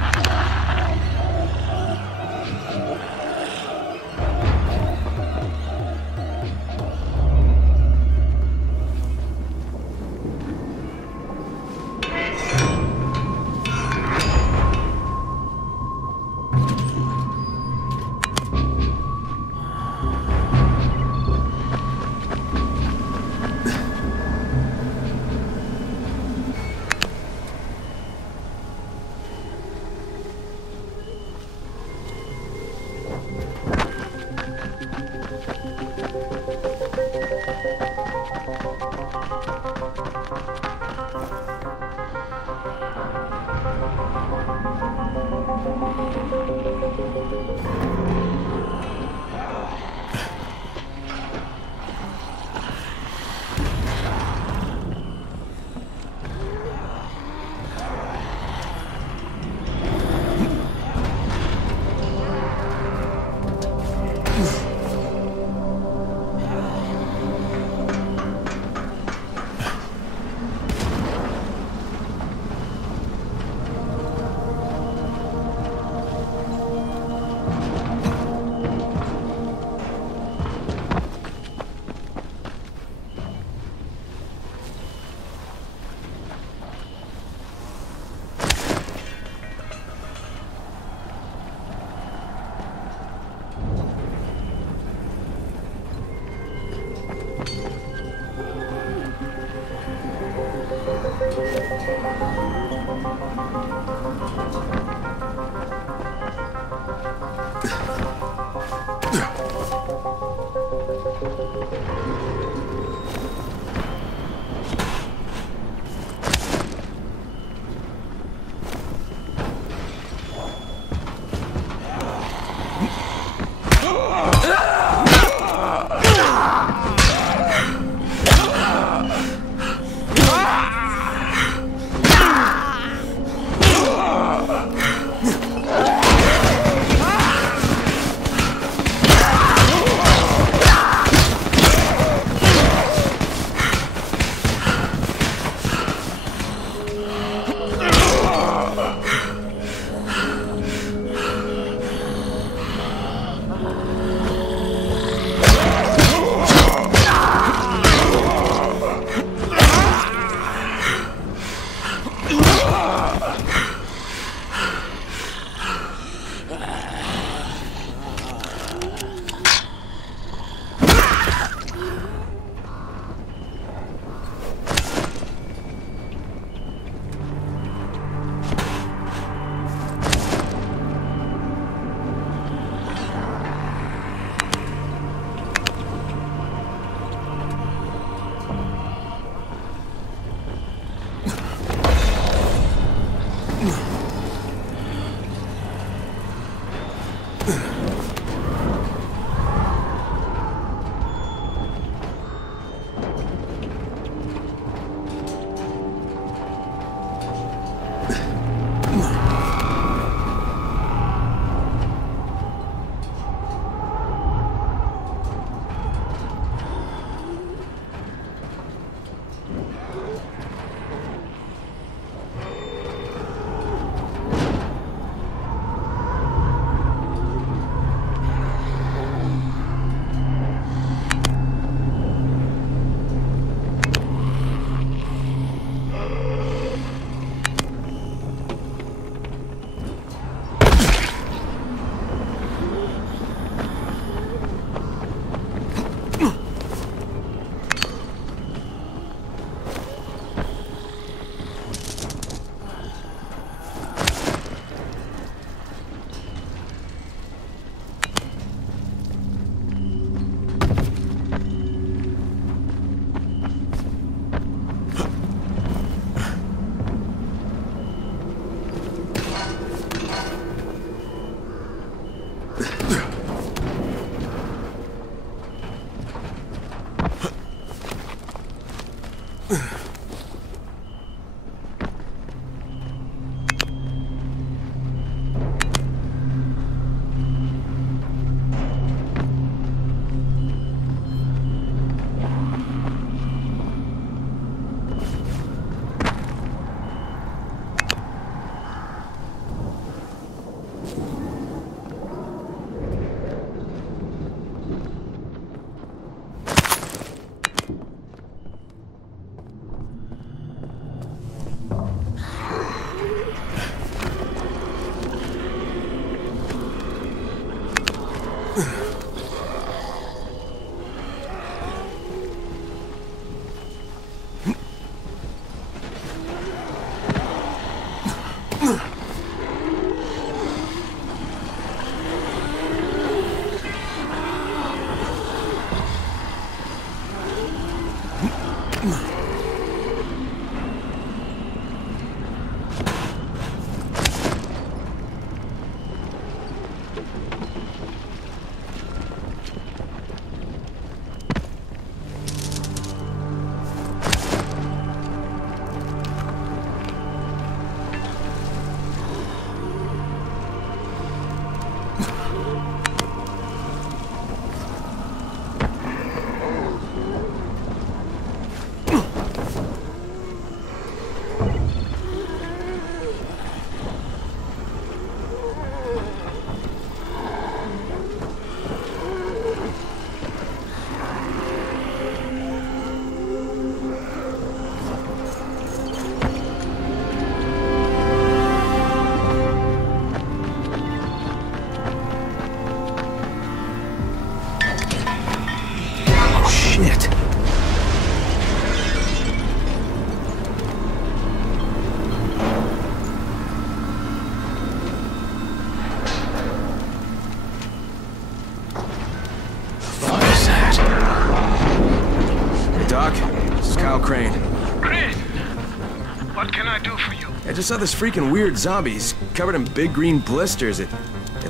saw this freaking weird zombie. He's covered in big green blisters. It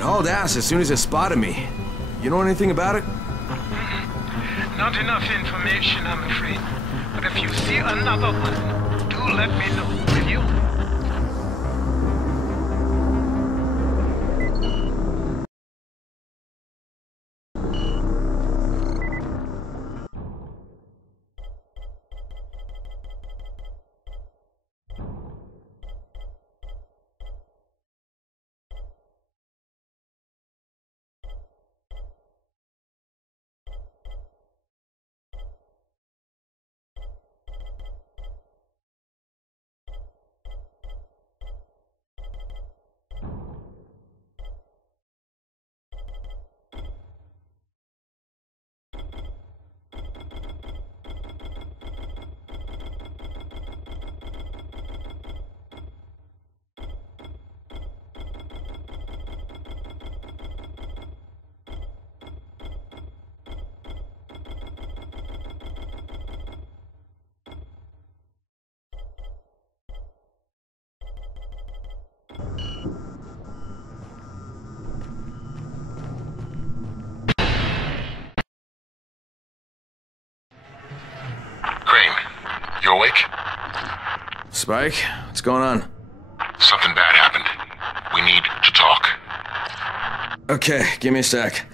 hauled ass as soon as it spotted me. You know anything about it? Not enough information, I'm afraid. But if you see another one, do let me know, will you? You awake? Spike, what's going on? Something bad happened. We need to talk. Okay, give me a sec.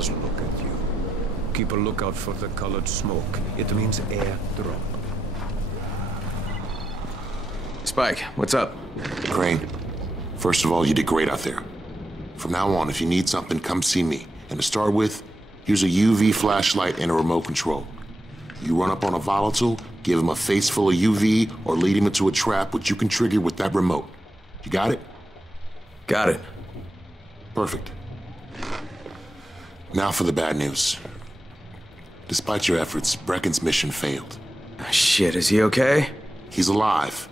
does look at you. Keep a lookout for the colored smoke. It means airdrop. Spike, what's up? Crane, first of all, you did great out there. From now on, if you need something, come see me. And to start with, here's a UV flashlight and a remote control. You run up on a volatile, give him a face full of UV, or lead him into a trap which you can trigger with that remote. You got it? Got it. Perfect. Now for the bad news. Despite your efforts, Brecken's mission failed. Shit, is he okay? He's alive.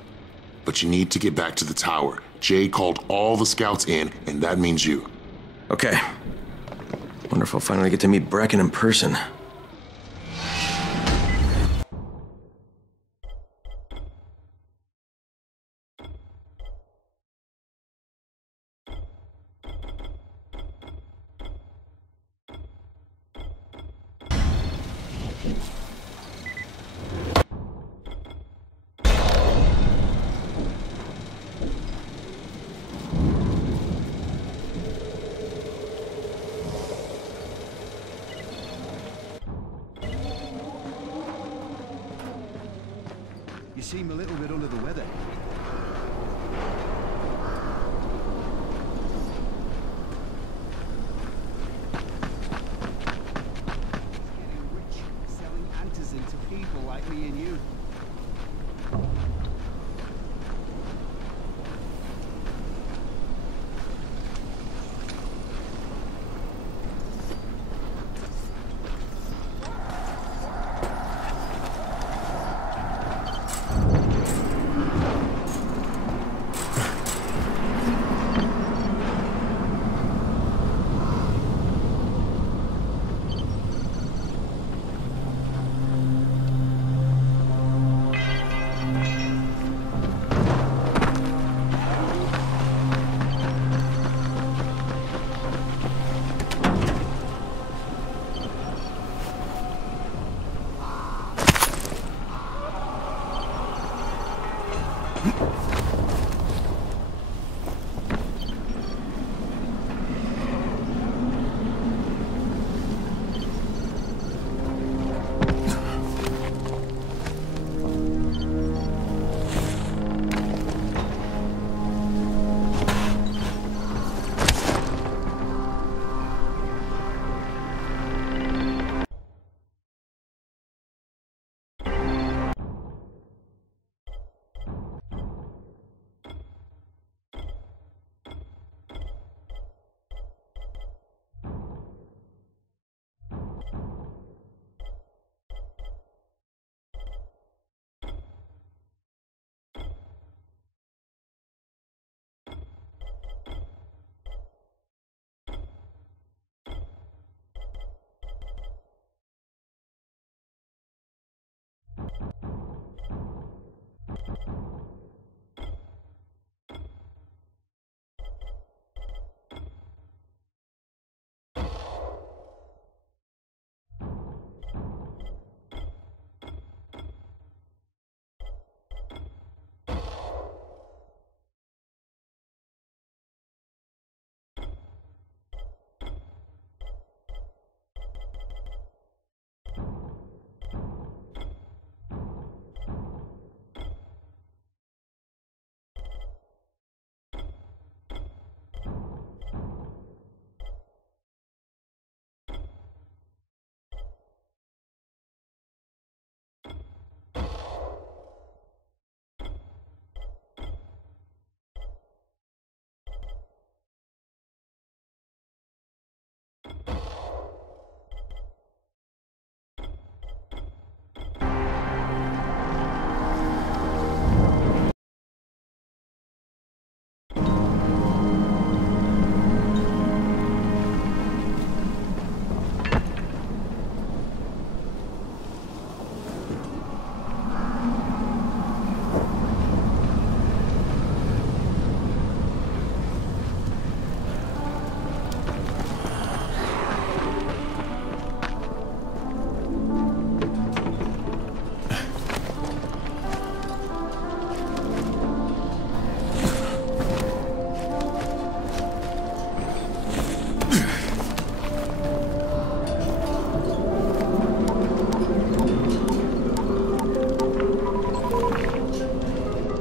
But you need to get back to the tower. Jade called all the scouts in, and that means you. Okay. Wonder if I'll finally get to meet Brecken in person. You seem a little bit under the weather. Getting rich, selling antizin to people like me and you.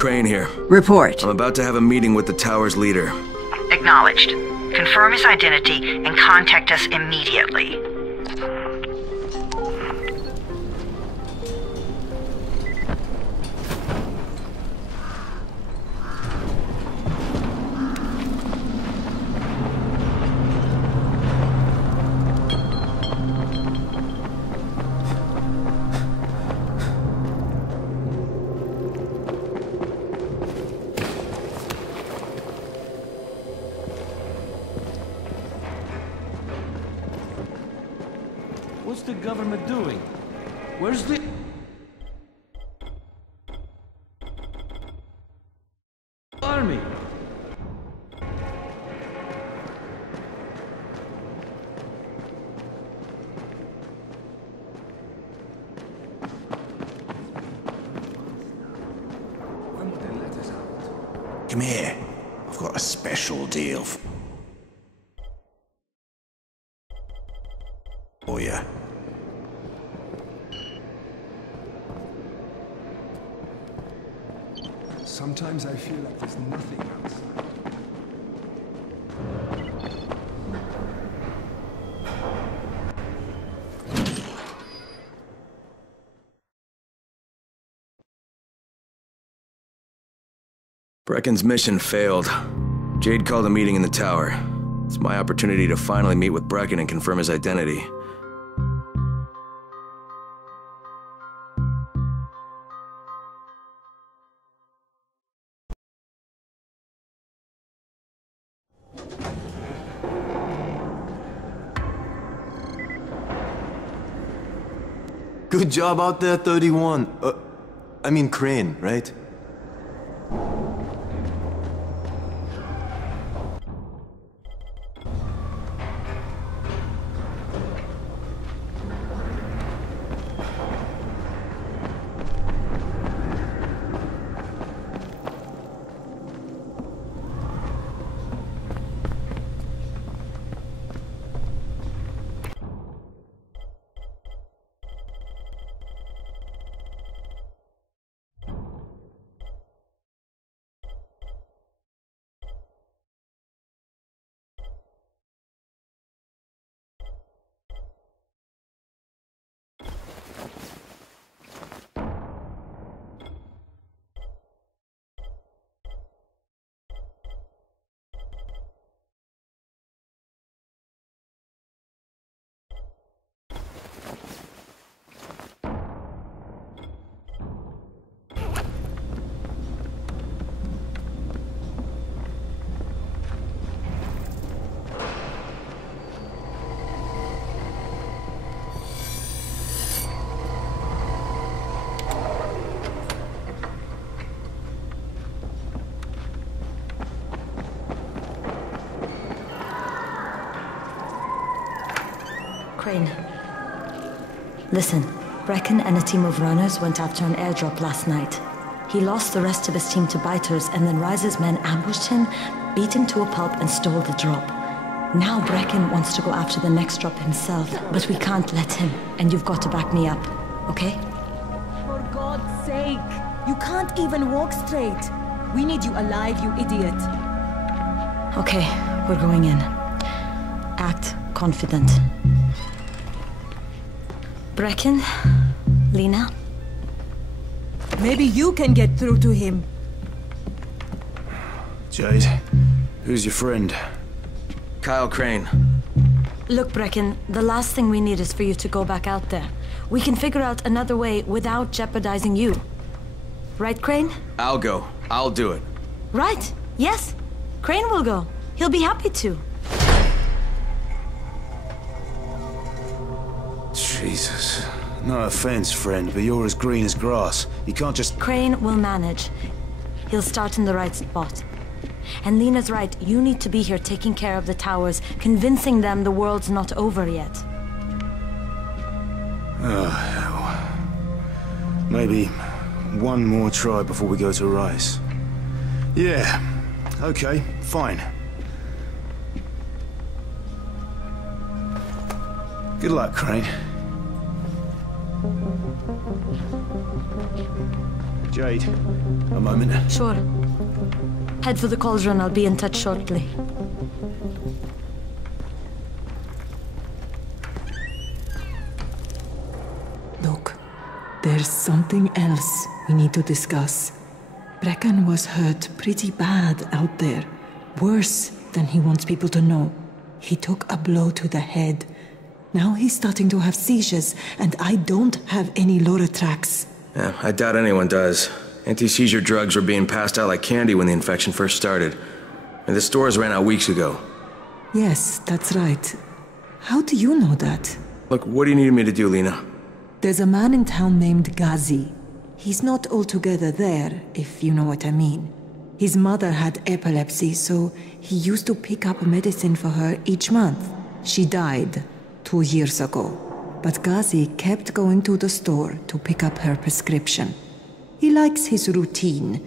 Crane here. Report. I'm about to have a meeting with the tower's leader. Acknowledged. Confirm his identity and contact us immediately. What's the government doing? Where's the... army? When would they let us out? Come here. I've got a special deal for you. Sometimes I feel like there's nothing outside. Brecken's mission failed. Jade called a meeting in the tower. It's my opportunity to finally meet with Brecken and confirm his identity. Good job out there, 31. I mean Crane, right? Crane. Listen, Brecken and a team of runners went after an airdrop last night. He lost the rest of his team to biters, and then Rise's men ambushed him, beat him to a pulp, and stole the drop. Now Brecken wants to go after the next drop himself, but we can't let him, and you've got to back me up, okay? For God's sake! You can't even walk straight! We need you alive, you idiot! Okay, we're going in. Act confident. Brecken, Lena. Maybe you can get through to him. Jade, who's your friend? Kyle Crane. Look, Brecken, the last thing we need is for you to go back out there. We can figure out another way without jeopardizing you. Right, Crane? I'll go. I'll do it. Right. Yes. Crane will go. He'll be happy to. Jesus. No offense, friend, but you're as green as grass. You can't just... Crane will manage. He'll start in the right spot. And Lena's right, you need to be here taking care of the towers, convincing them the world's not over yet. Oh, hell. Maybe one more try before we go to Rice. Yeah, okay, fine. Good luck, Crane. Jade, a moment. Sure. Head for the cauldron. I'll be in touch shortly. Look, there's something else we need to discuss. Brecken was hurt pretty bad out there. Worse than he wants people to know. He took a blow to the head. Now he's starting to have seizures, and I don't have any Loratrax. Yeah, I doubt anyone does. Anti-seizure drugs were being passed out like candy when the infection first started. And the stores ran out weeks ago. Yes, that's right. How do you know that? Look, what do you need me to do, Lena? There's a man in town named Ghazi. He's not altogether there, if you know what I mean. His mother had epilepsy, so he used to pick up medicine for her each month. She died 2 years ago, but Ghazi kept going to the store to pick up her prescription. He likes his routine,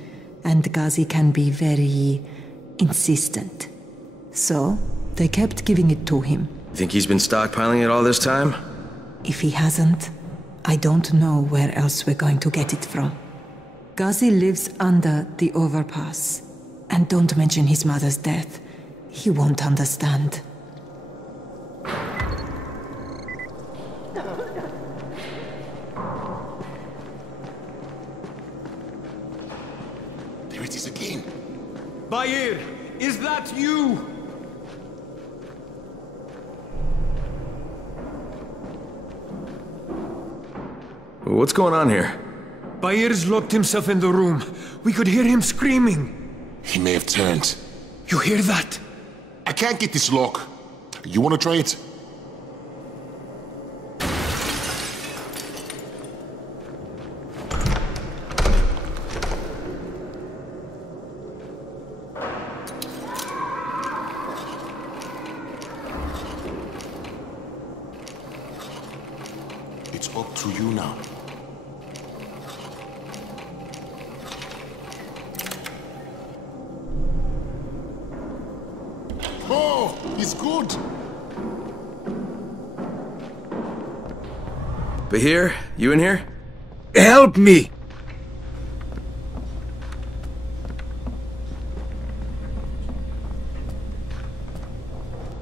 and Ghazi can be very insistent. So, they kept giving it to him. Think he's been stockpiling it all this time? If he hasn't, I don't know where else we're going to get it from. Ghazi lives under the overpass. And don't mention his mother's death. He won't understand. There it is again. Bayer, is that you? What's going on here? Bayer's locked himself in the room. We could hear him screaming. He may have turned. You hear that? I can't get this lock. You want to try it? It's up to you now. Oh, he's good. Bahir, you in here? Help me!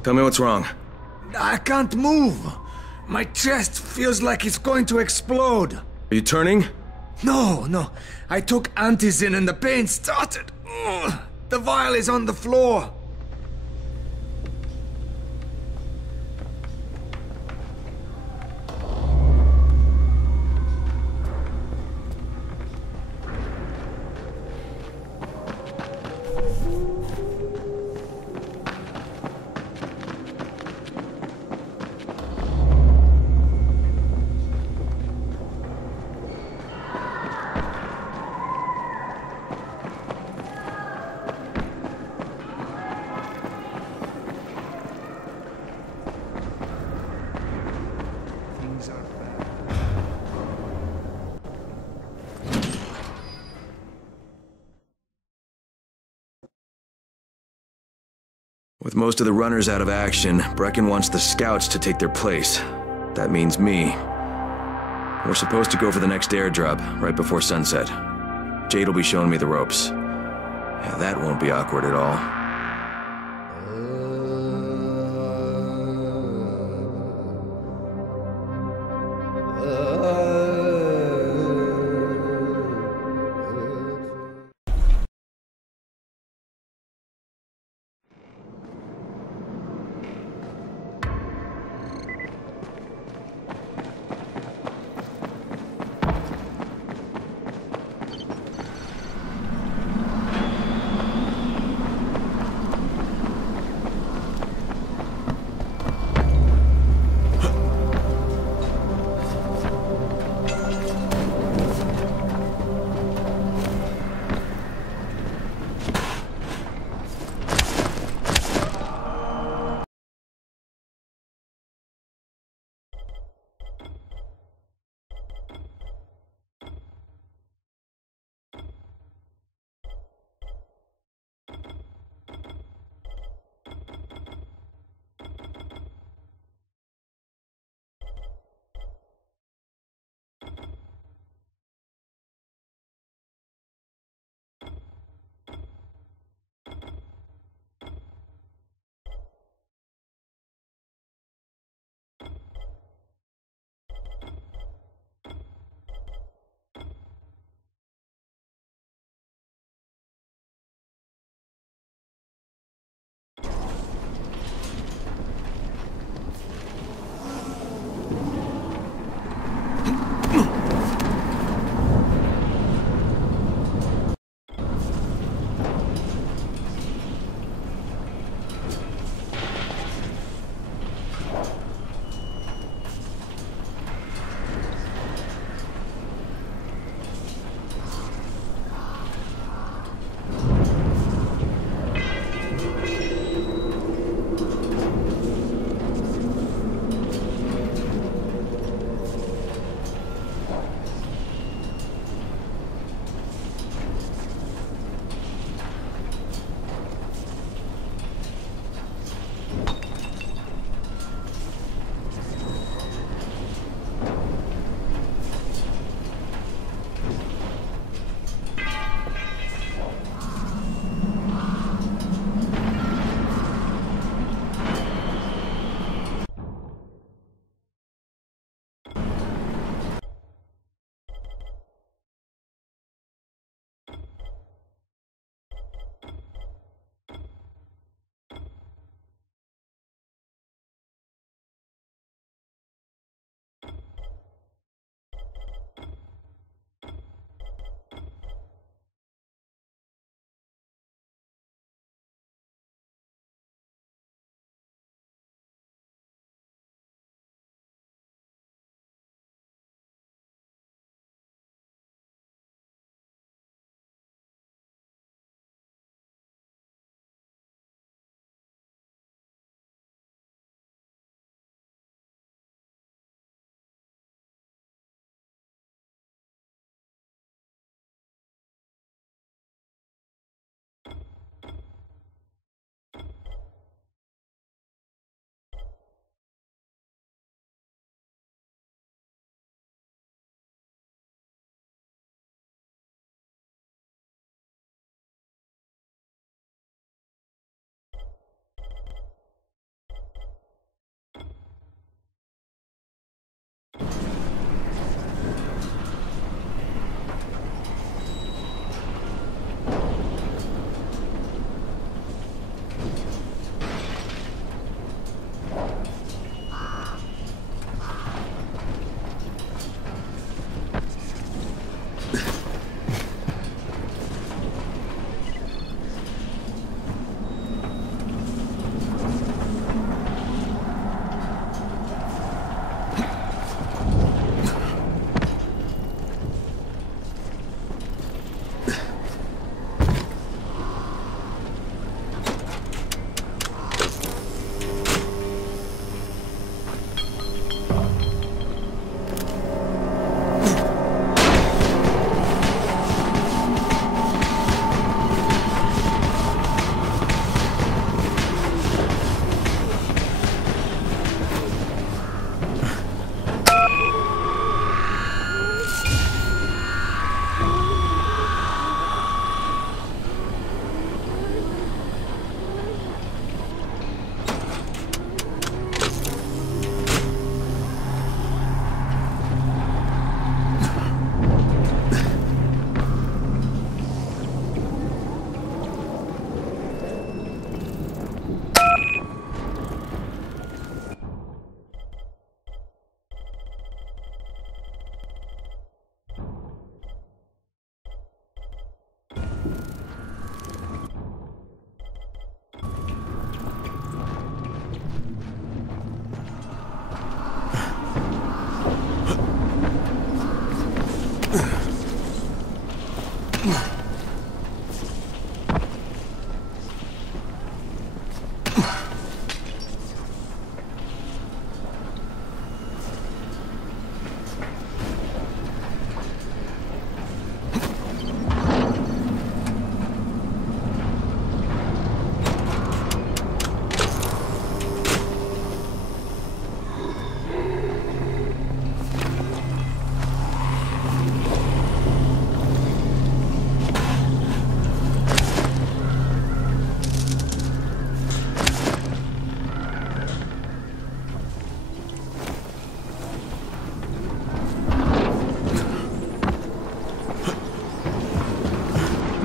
Tell me what's wrong. I can't move. My chest feels like it's going to explode. Are you turning? No. I took antizin and the pain started. Ugh. The vial is on the floor. With most of the runners out of action, Brecken wants the scouts to take their place. That means me. We're supposed to go for the next airdrop, right before sunset. Jade will be showing me the ropes. Yeah, that won't be awkward at all.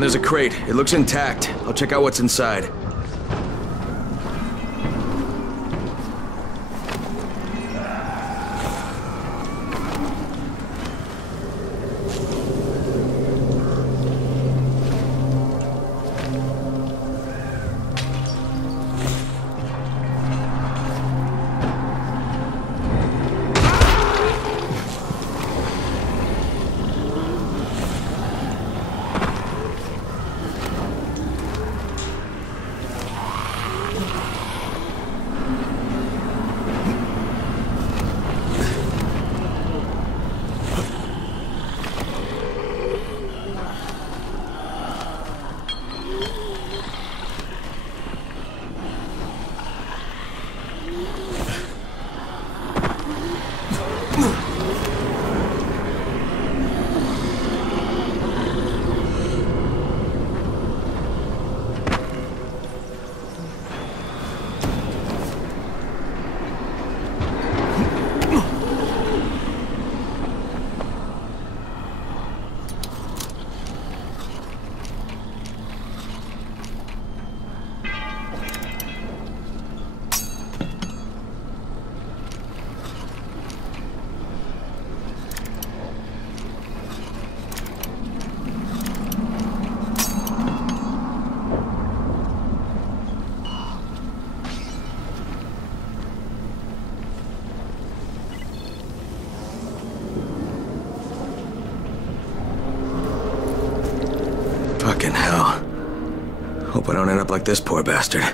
there's a crate. It looks intact. I'll check out what's inside. Fucking hell. Hope I don't end up like this poor bastard.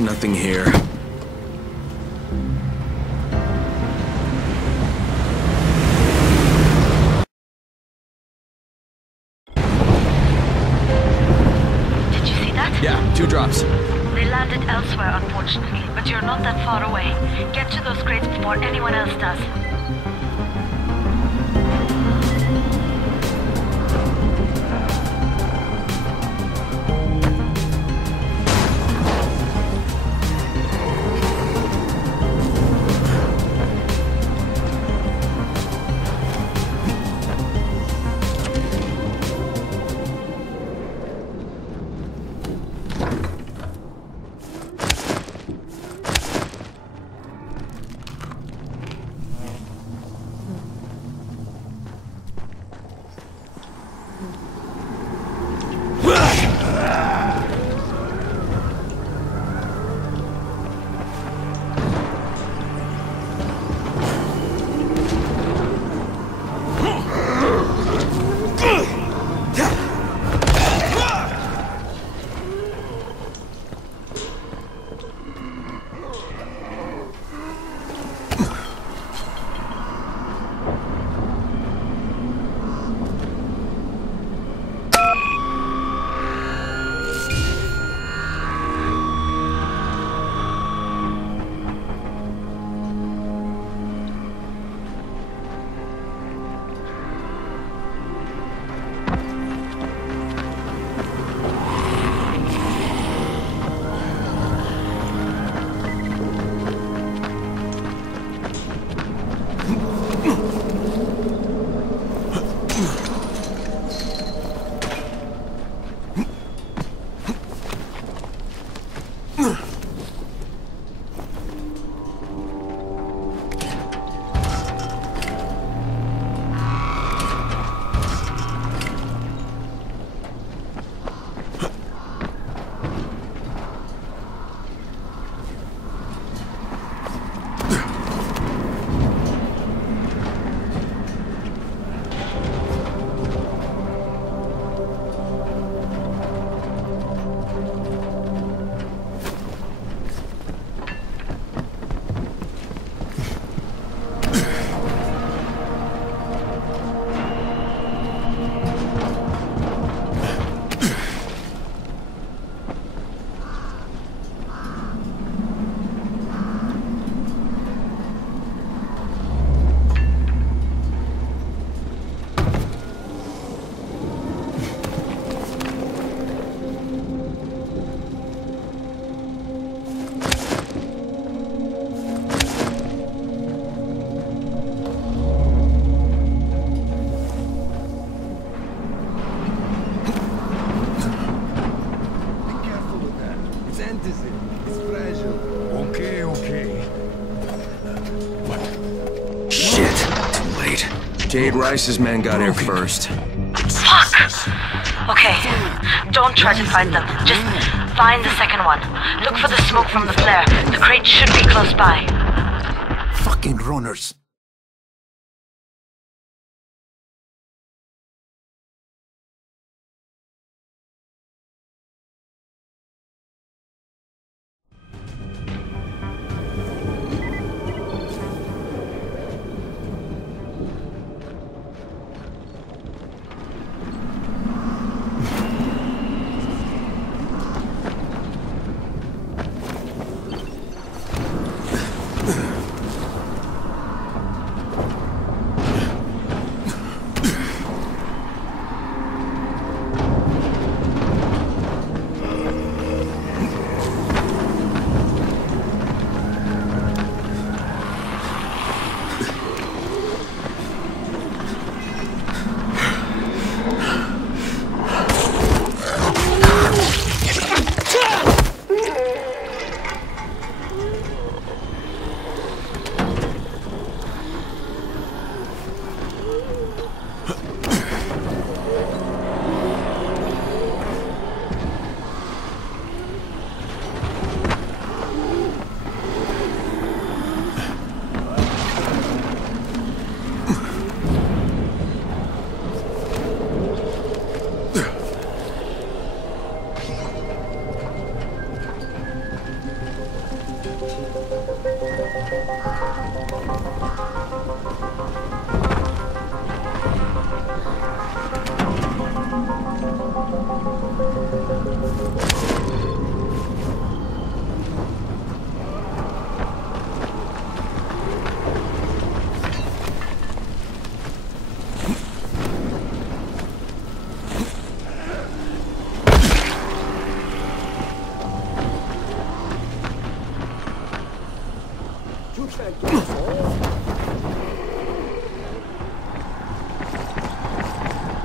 Nothing here. Did you see that? Yeah, 2 drops. They landed elsewhere, unfortunately, but you're not that far away. Get to those crates before anyone else does. Jade Rice's men got here first. Fuck! Okay, don't try to find them. Just find the second one. Look for the smoke from the flare. The crate should be close by. Fucking runners.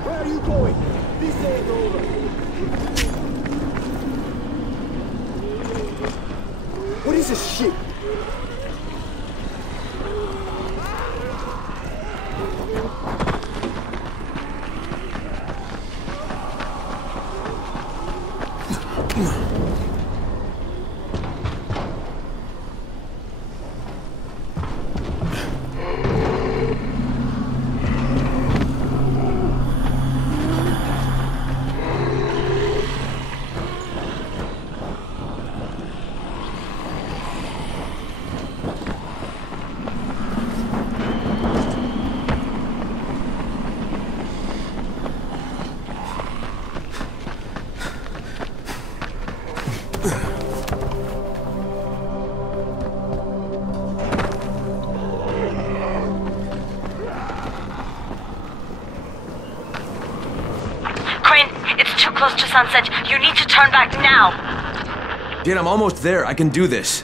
Where are you going? This ain't over. What is this shit? Close to sunset. You need to turn back now. Jade, I'm almost there. I can do this.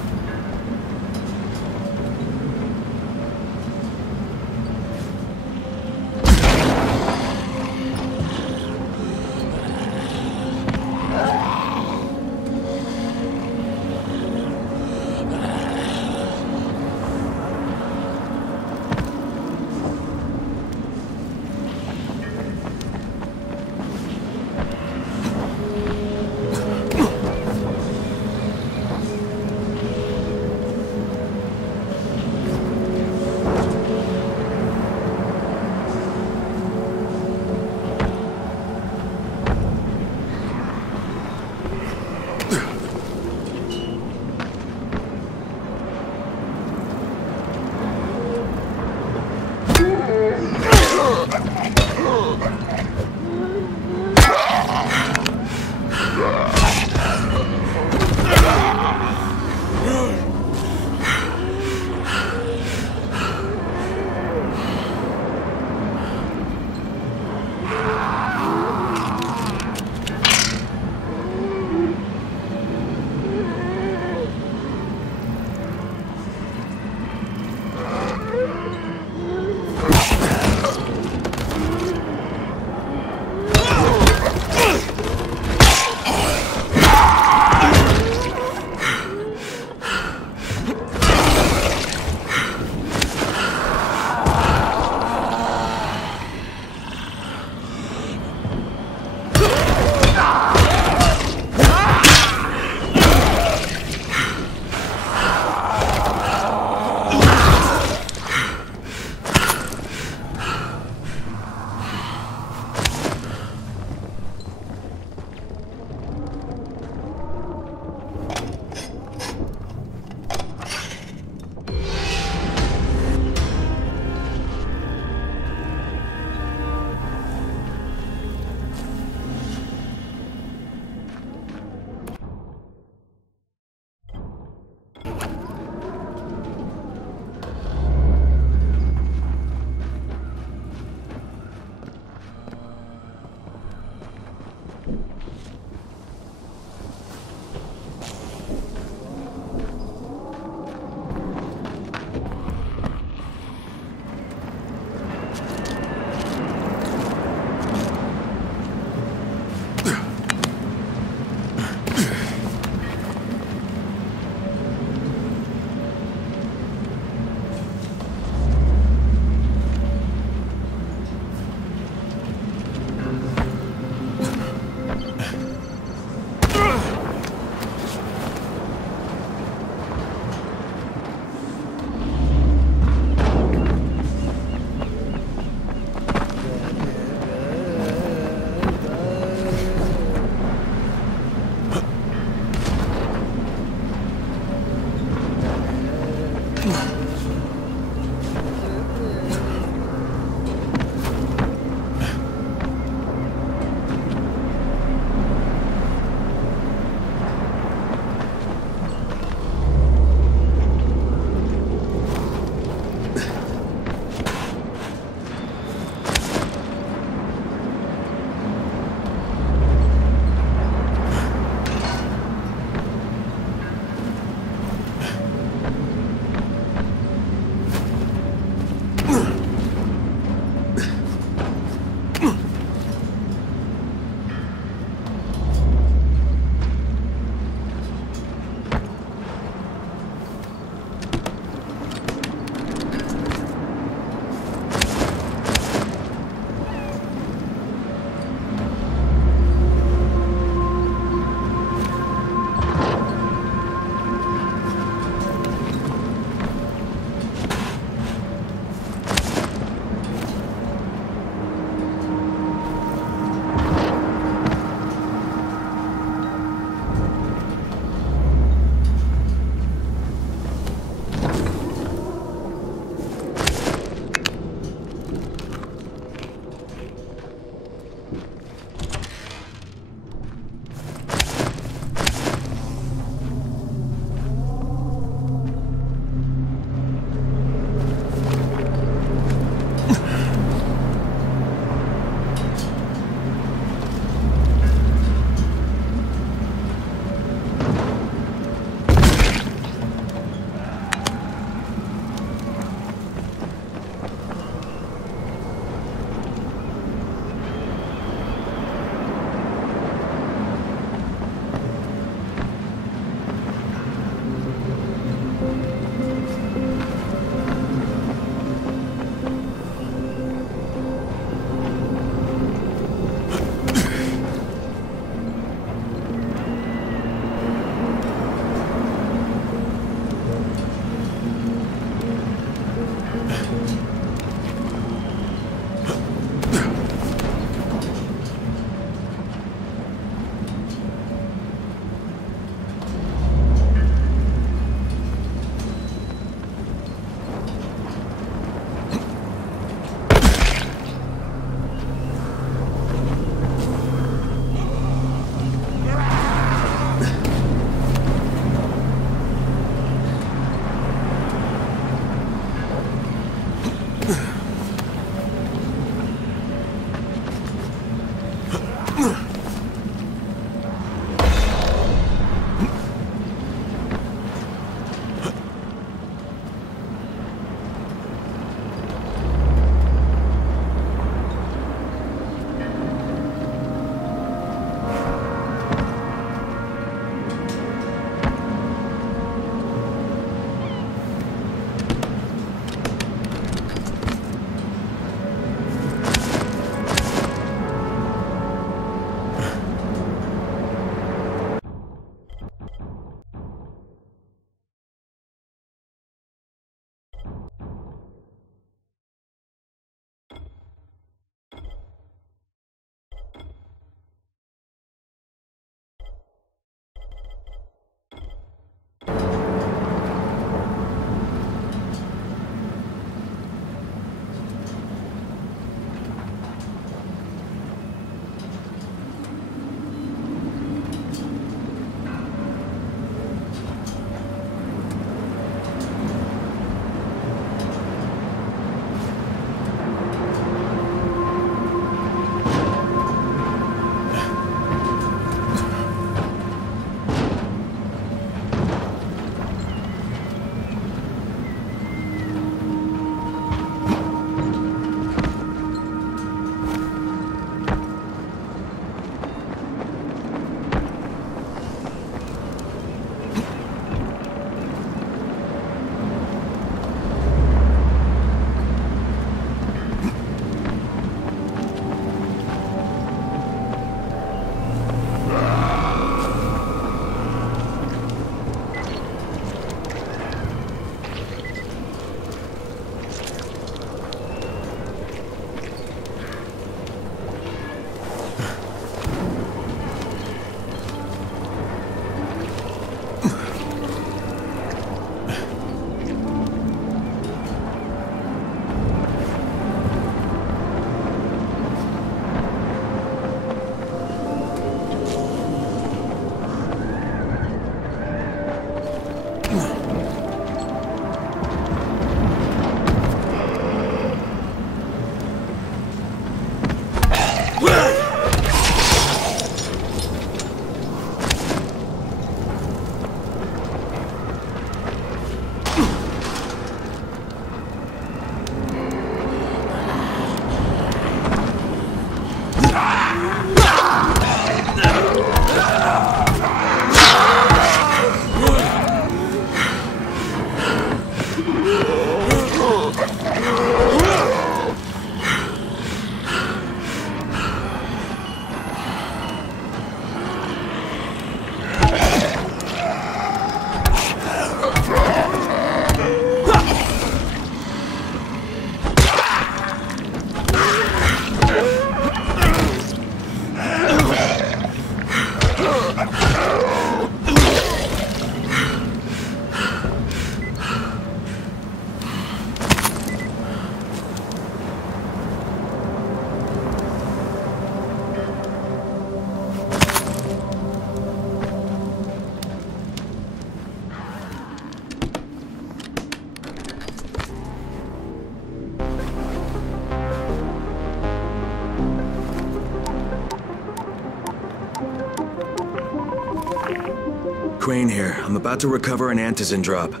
Crane here. I'm about to recover an antizin drop. Good,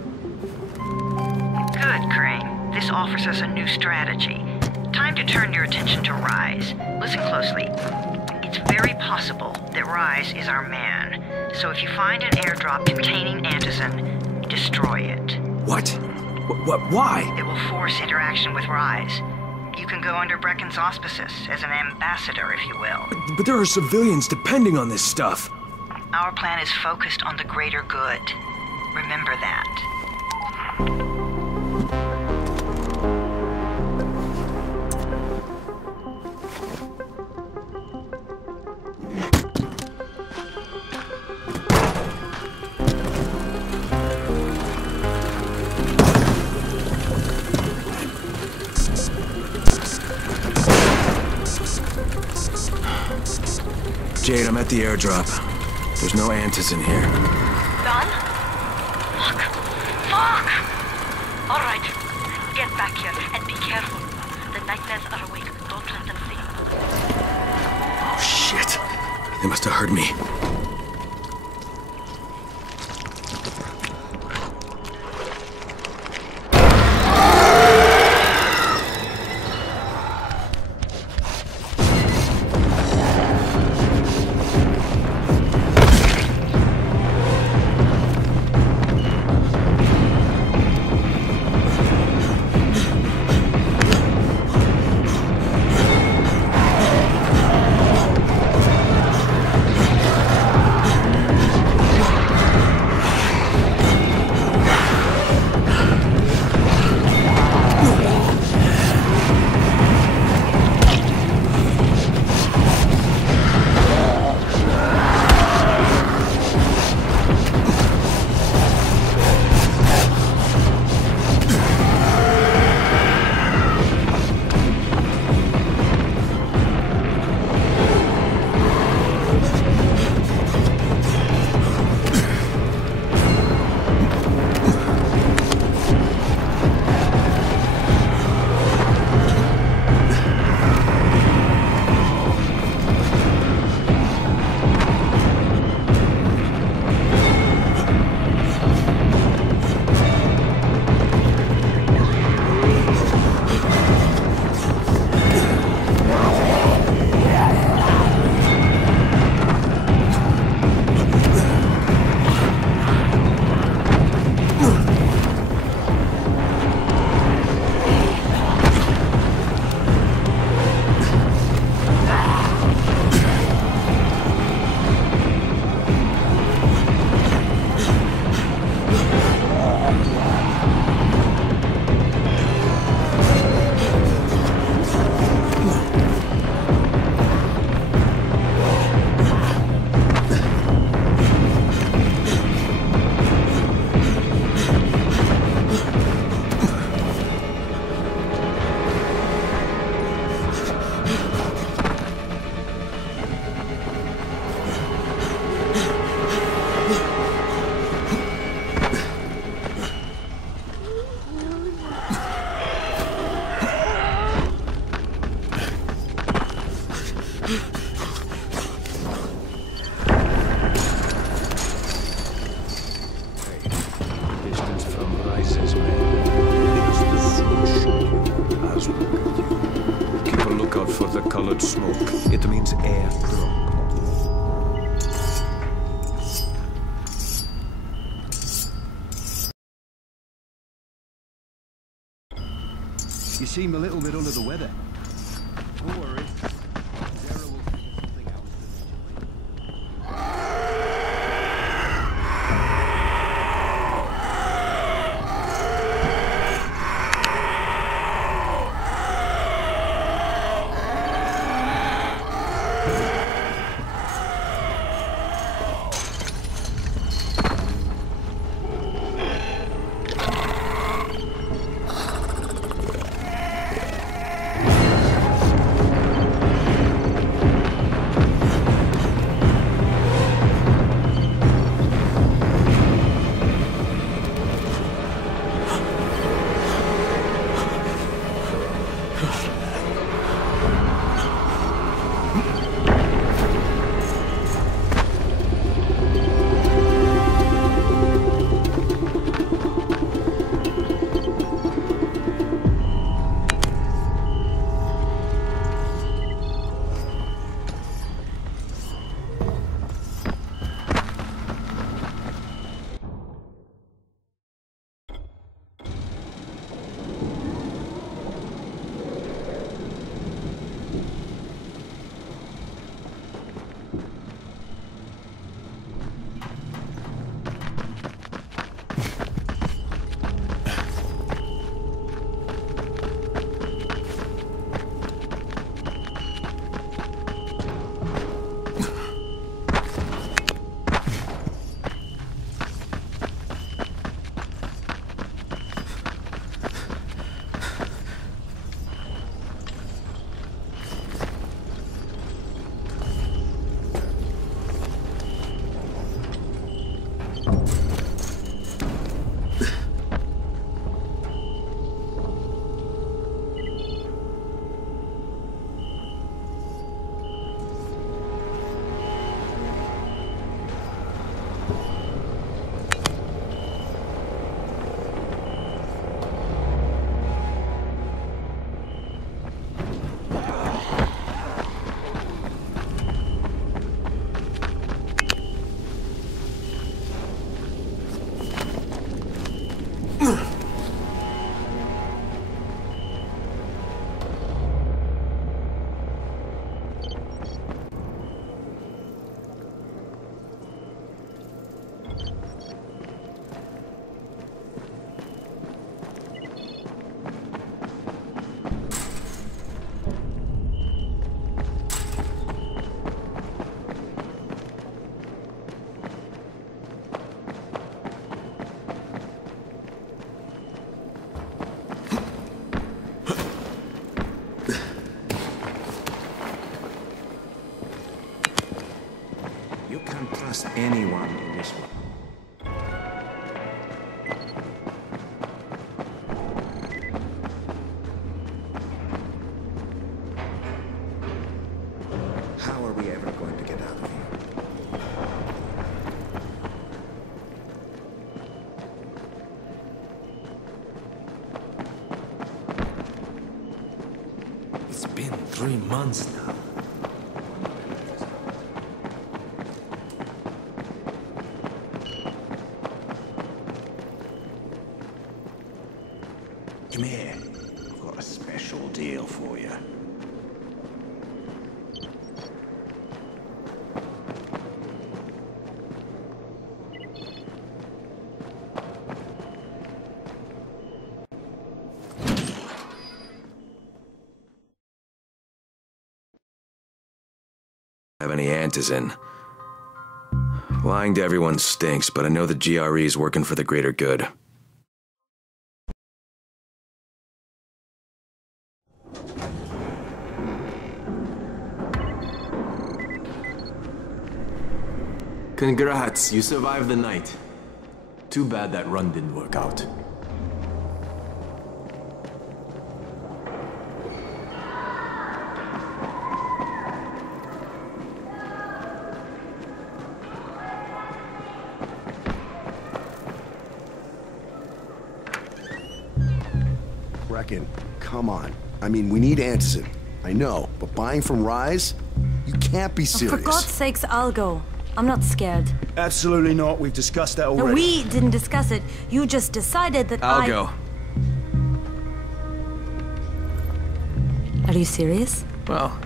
Crane. This offers us a new strategy. Time to turn your attention to Rise. Listen closely. It's very possible that Rise is our man. So if you find an airdrop containing antizin, destroy it. What? Why? It will force interaction with Rise. You can go under Brecken's auspices as an ambassador, if you will. But there are civilians depending on this stuff. Our plan is focused on the greater good. Remember that. Jade, I'm at the airdrop. There's no antizin here. Done? Fuck! Alright, get back here and be careful. The nightmares are awake. Don't let them see you. Oh, shit. They must have heard me. Smoke. It means airdrop. You seem a little bit under the weather. Don't worry. Sarah will figure something out 3 months now. Come here. I've got a special deal for you. Have any antizin. Lying to everyone stinks, but I know the GRE is working for the greater good. Congrats, you survived the night. Too bad that run didn't work out. Brecken, come on. I mean, we need antizin. I know, but buying from Rise? You can't be serious. For God's sakes, I'll go. I'm not scared. Absolutely not. We've discussed that already. No, we didn't discuss it. You just decided that I'll go. Are you serious? Well,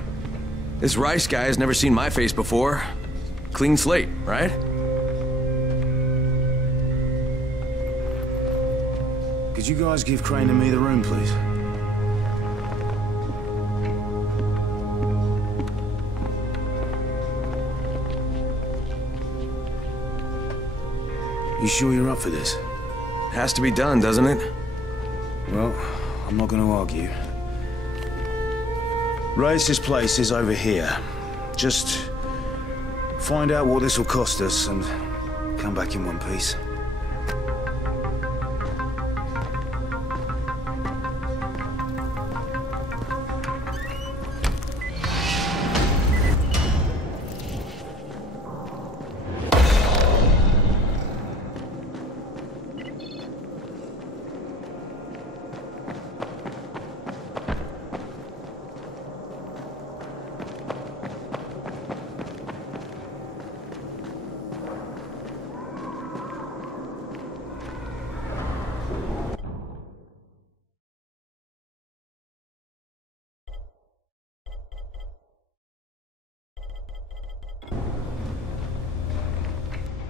this Rice guy has never seen my face before. Clean slate, right? Could you guys give Crane and me the room, please? You sure you're up for this? Has to be done, doesn't it? Well, I'm not gonna argue. Rice's place is over here. Just find out what this will cost us and come back in one piece.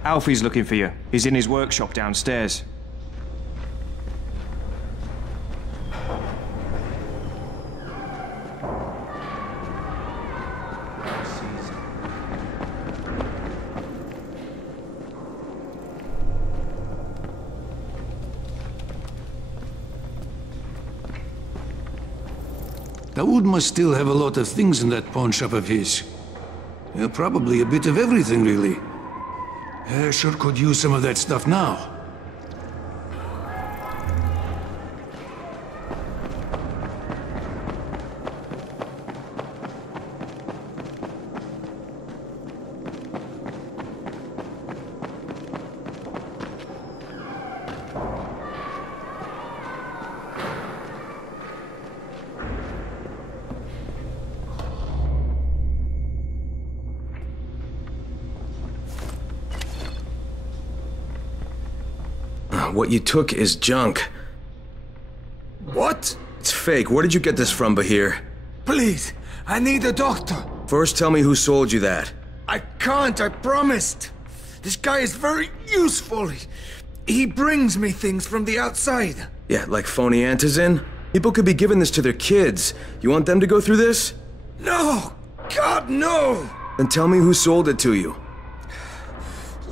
Alfie's looking for you. He's in his workshop downstairs. Dawood must still have a lot of things in that pawn shop of his. Yeah, probably a bit of everything, really. Sure could use some of that stuff now. What you took is junk. What? It's fake. Where did you get this from, Bahir? Please, I need a doctor. First, tell me who sold you that. I can't, I promised. This guy is very useful. He brings me things from the outside. Yeah, like phony antizin? People could be giving this to their kids. You want them to go through this? No! God, no! Then tell me who sold it to you.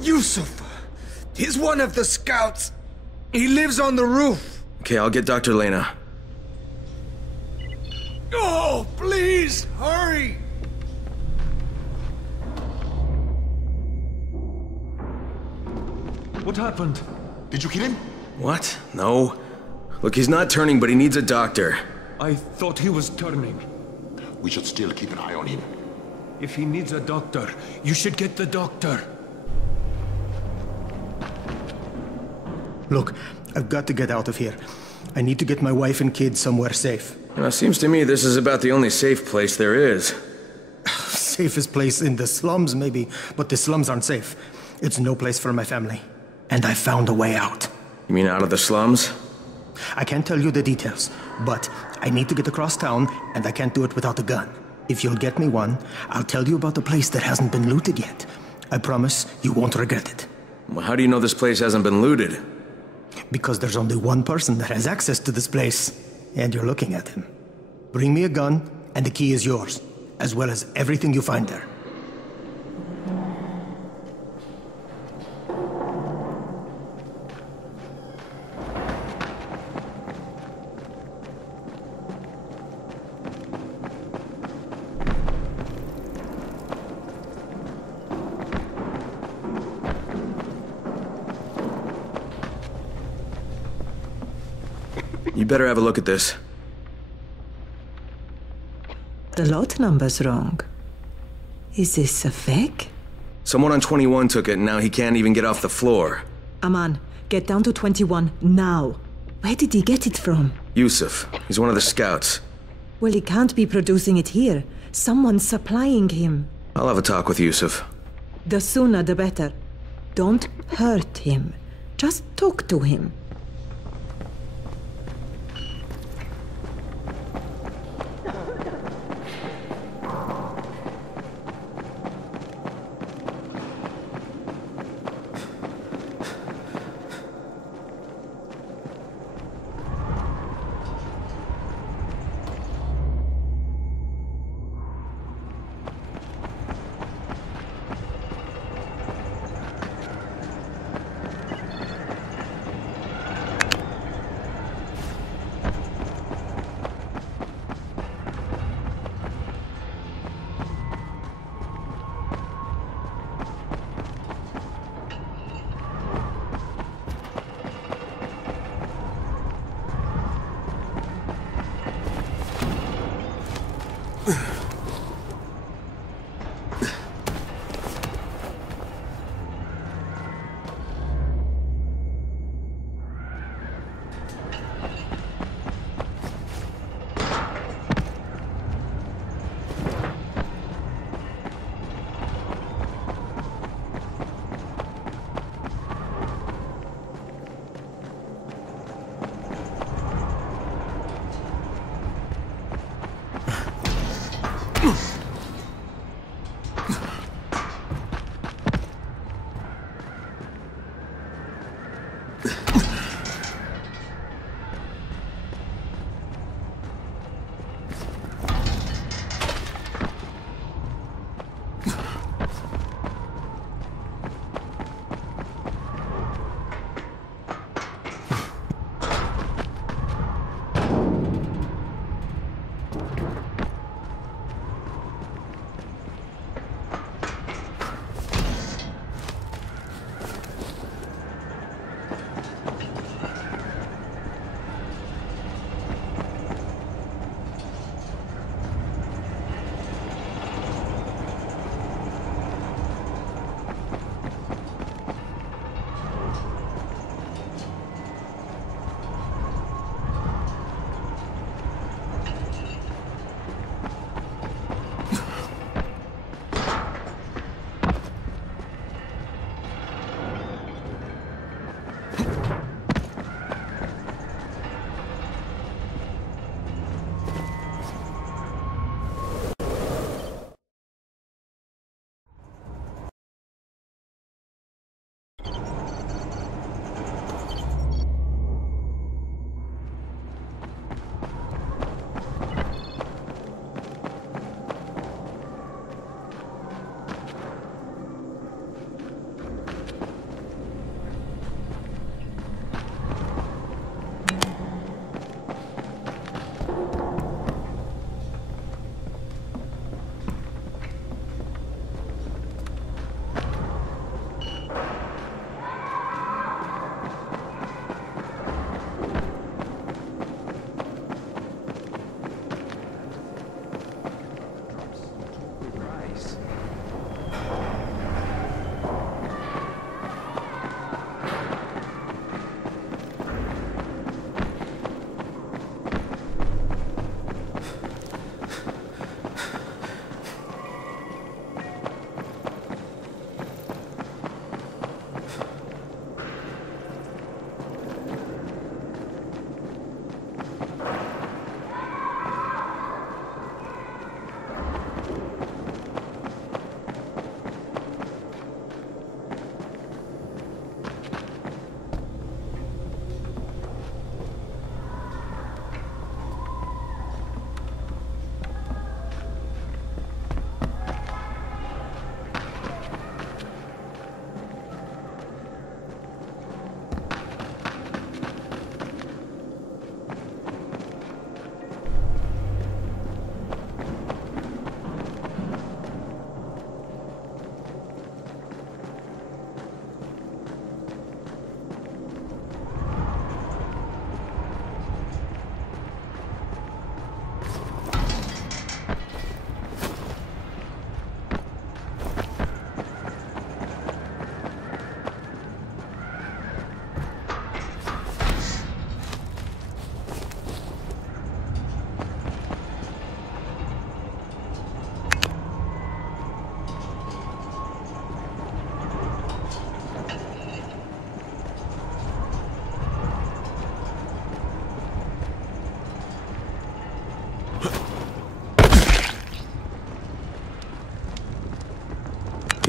Yusuf. He's one of the scouts. He lives on the roof. Okay, I'll get Dr. Lena. Oh, please, hurry! What happened? Did you kill him? What? No. Look, he's not turning, but he needs a doctor. I thought he was turning. We should still keep an eye on him. If he needs a doctor, you should get the doctor. Look, I've got to get out of here. I need to get my wife and kids somewhere safe. It seems to me this is about the only safe place there is. Safest place in the slums, maybe, but the slums aren't safe. It's no place for my family. And I found a way out. You mean out of the slums? I can't tell you the details, but I need to get across town, and I can't do it without a gun. If you'll get me one, I'll tell you about the place that hasn't been looted yet. I promise you won't regret it. Well, how do you know this place hasn't been looted? Because there's only one person that has access to this place, and you're looking at him. Bring me a gun, and the key is yours, as well as everything you find there. You better have a look at this. The lot number's wrong. Is this a fake? Someone on 21 took it, and now he can't even get off the floor. Aman, get down to 21 now. Where did he get it from? Yusuf. He's one of the scouts. Well, he can't be producing it here. Someone's supplying him. I'll have a talk with Yusuf. The sooner the better. Don't hurt him. Just talk to him.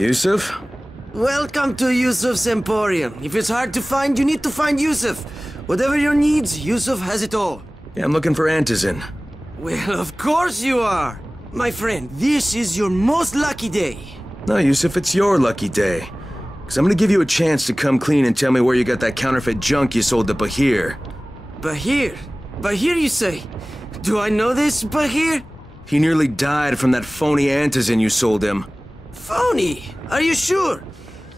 Yusuf? Welcome to Yusuf's Emporium. If it's hard to find, you need to find Yusuf. Whatever your needs, Yusuf has it all. Yeah, I'm looking for Antizin. Well, of course you are. My friend, this is your most lucky day. No, Yusuf, it's your lucky day. Because I'm gonna give you a chance to come clean and tell me where you got that counterfeit junk you sold to Bahir. Bahir? Bahir, you say? Do I know this Bahir? He nearly died from that phony Antizin you sold him. Phony? Are you sure?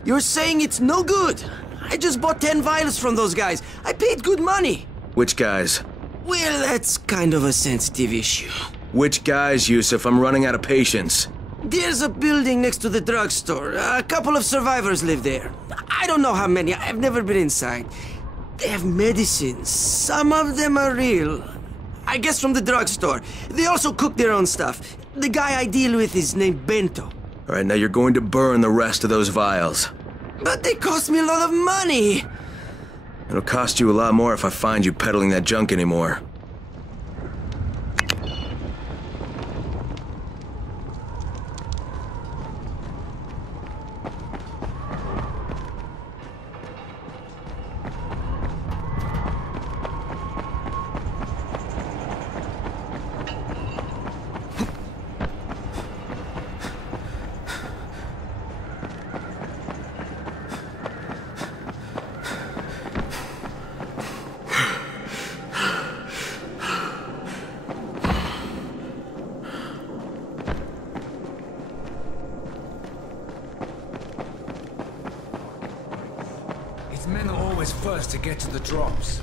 You're saying it's no good. I just bought 10 vials from those guys. I paid good money. Which guys? Well, that's kind of a sensitive issue. Which guys, Yusuf? I'm running out of patience. There's a building next to the drugstore. A couple of survivors live there. I don't know how many. I've never been inside. They have medicines. Some of them are real. I guess from the drugstore. They also cook their own stuff. The guy I deal with is named Bento. Alright, now you're going to burn the rest of those vials. But they cost me a lot of money. It'll cost you a lot more if I find you peddling that junk anymore. Men are always first to get to the drops.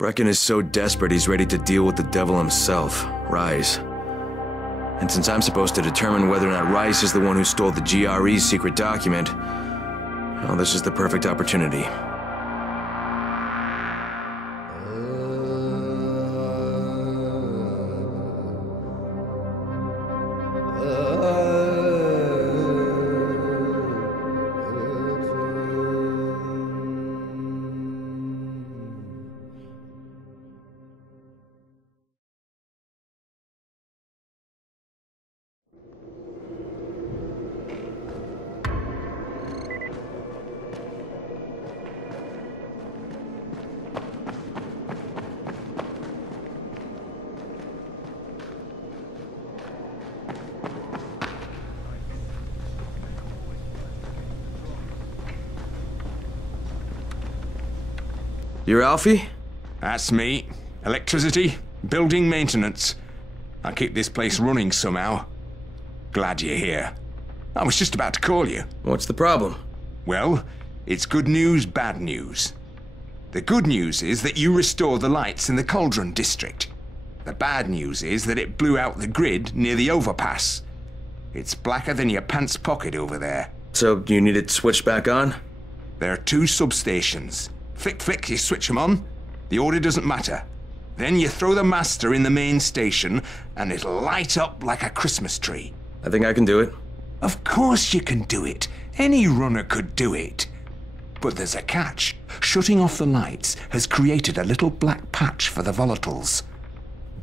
Brecken is so desperate he's ready to deal with the devil himself, Rise. And since I'm supposed to determine whether or not Rice is the one who stole the GRE's secret document, well, this is the perfect opportunity. You're Alfie? That's me. Electricity, building maintenance. I keep this place running somehow. Glad you're here. I was just about to call you. What's the problem? Well, it's good news, bad news. The good news is that you restored the lights in the Cauldron district. The bad news is that it blew out the grid near the overpass. It's blacker than your pants pocket over there. So, you need it switched back on? There are 2 substations. Flick, you switch them on. The order doesn't matter. Then you throw the master in the main station, and it'll light up like a Christmas tree. I think I can do it. Of course you can do it. Any runner could do it. But there's a catch. Shutting off the lights has created a little black patch for the volatiles.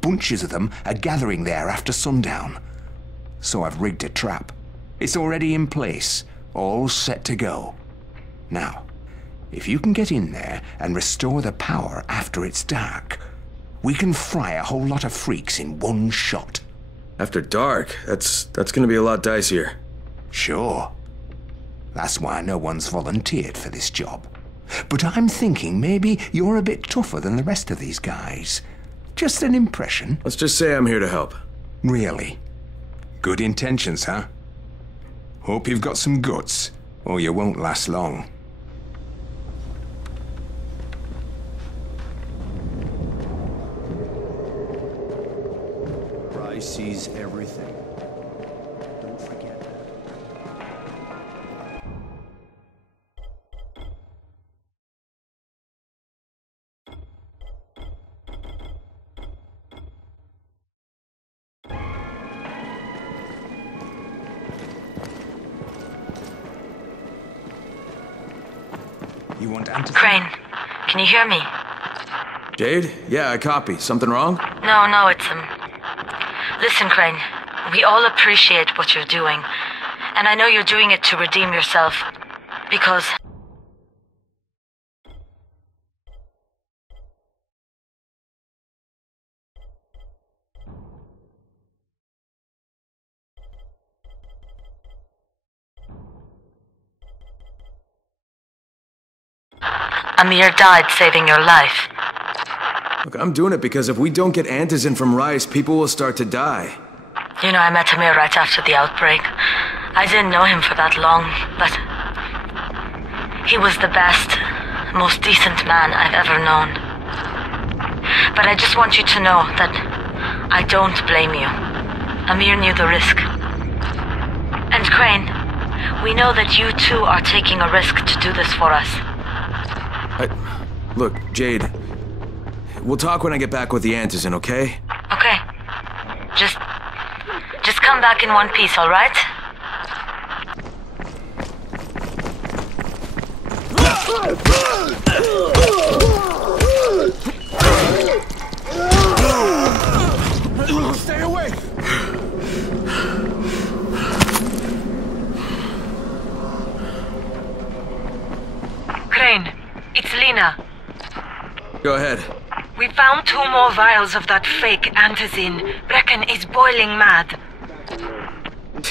Bunches of them are gathering there after sundown. So I've rigged a trap. It's already in place, all set to go. Now, if you can get in there and restore the power after it's dark, we can fry a whole lot of freaks in one shot. After dark? That's gonna be a lot dicier. Sure. That's why no one's volunteered for this job. But I'm thinking maybe you're a bit tougher than the rest of these guys. Just an impression. Let's just say I'm here to help. Really? Good intentions, huh? Hope you've got some guts, or you won't last long. Rise sees everything. Don't forget that. You want to... Crane, can you hear me? Jade? Yeah, I copy. Something wrong? No, it's, Listen, Crane, we all appreciate what you're doing. And I know you're doing it to redeem yourself. Because... Amir died saving your life. Look, I'm doing it because if we don't get Antizin from Rice, people will start to die. You know, I met Amir right after the outbreak. I didn't know him for that long, but... he was the best, most decent man I've ever known. But I just want you to know that I don't blame you. Amir knew the risk. And Crane, we know that you too are taking a risk to do this for us. Look, Jade, we'll talk when I get back with the Antizin, okay? Okay. Just come back in one piece, all right? Stay away! Crane, it's Lena. Go ahead. We found 2 more vials of that fake Antizin. Brecken is boiling mad.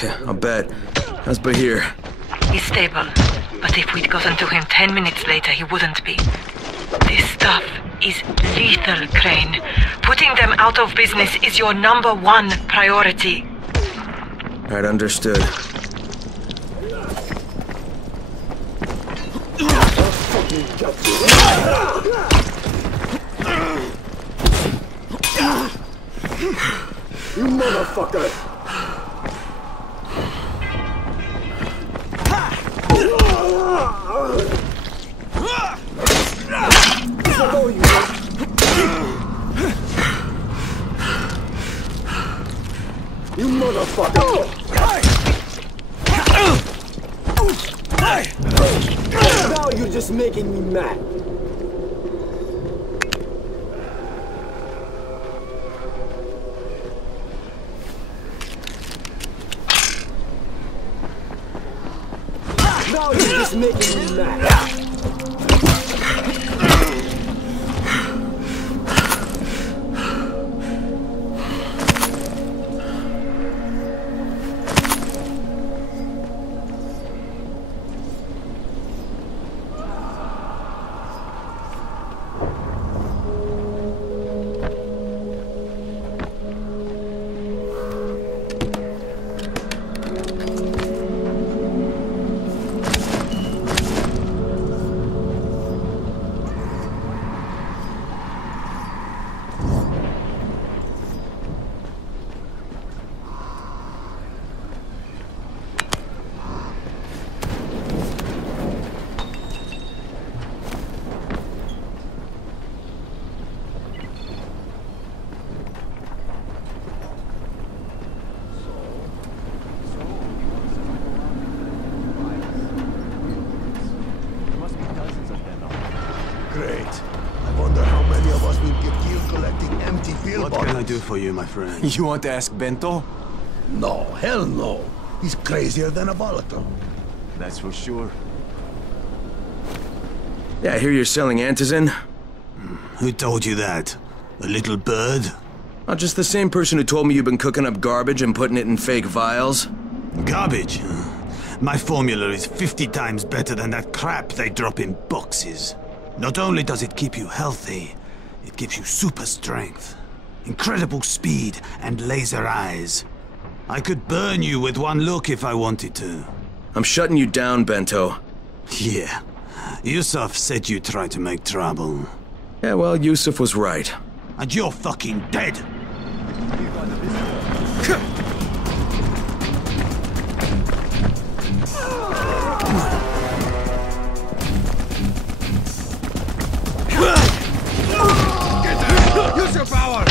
Yeah, I'll bet. How's Bahir? He's stable, but if we'd gotten to him 10 minutes later, he wouldn't be. This stuff is lethal, Crane. Putting them out of business is your #1 priority. Right, understood. You motherfucker! You motherfucker! Now you're just making me mad. Now you're just making me mad. collecting empty billboards. What can I do for you, my friend? You want to ask Bento? No, hell no. He's crazier than a volatile. That's for sure. Yeah, I hear you're selling antizin. Who told you that? A little bird? Oh, just the same person who told me you've been cooking up garbage and putting it in fake vials. Garbage? My formula is 50 times better than that crap they drop in boxes. Not only does it keep you healthy, it gives you super strength, incredible speed, and laser eyes. I could burn you with one look if I wanted to. I'm shutting you down, Bento. Yeah. Yusuf said you tried to make trouble. Yeah, well, Yusuf was right. And you're fucking dead! Use your power!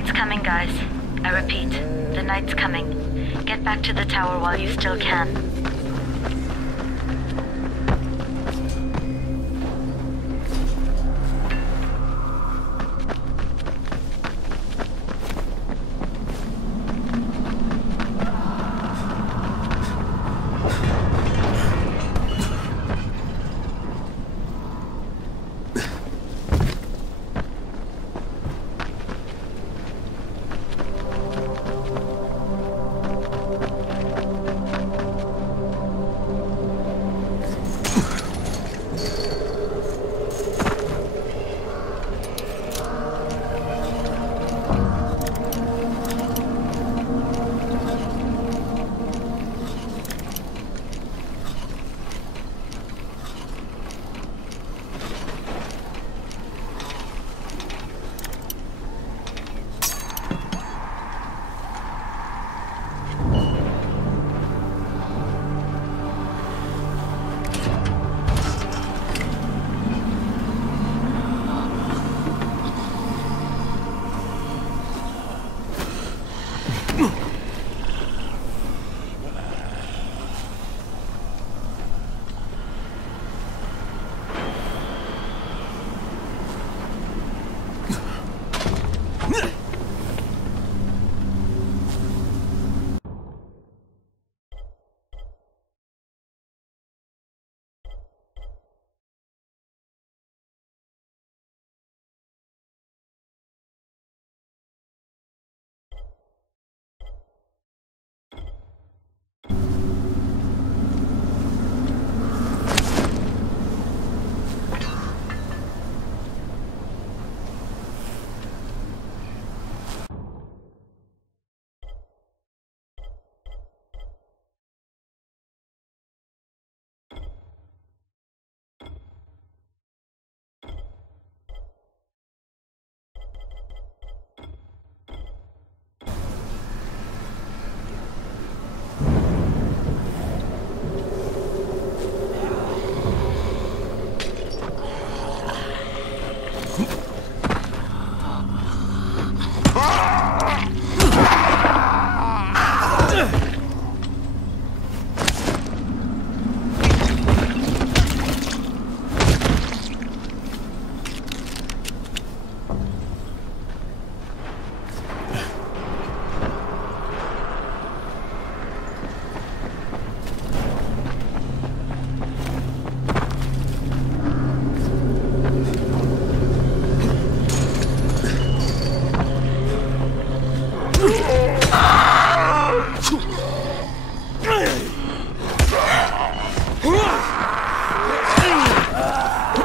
night's coming, guys. I repeat, the night's coming. Get back to the tower while you still can.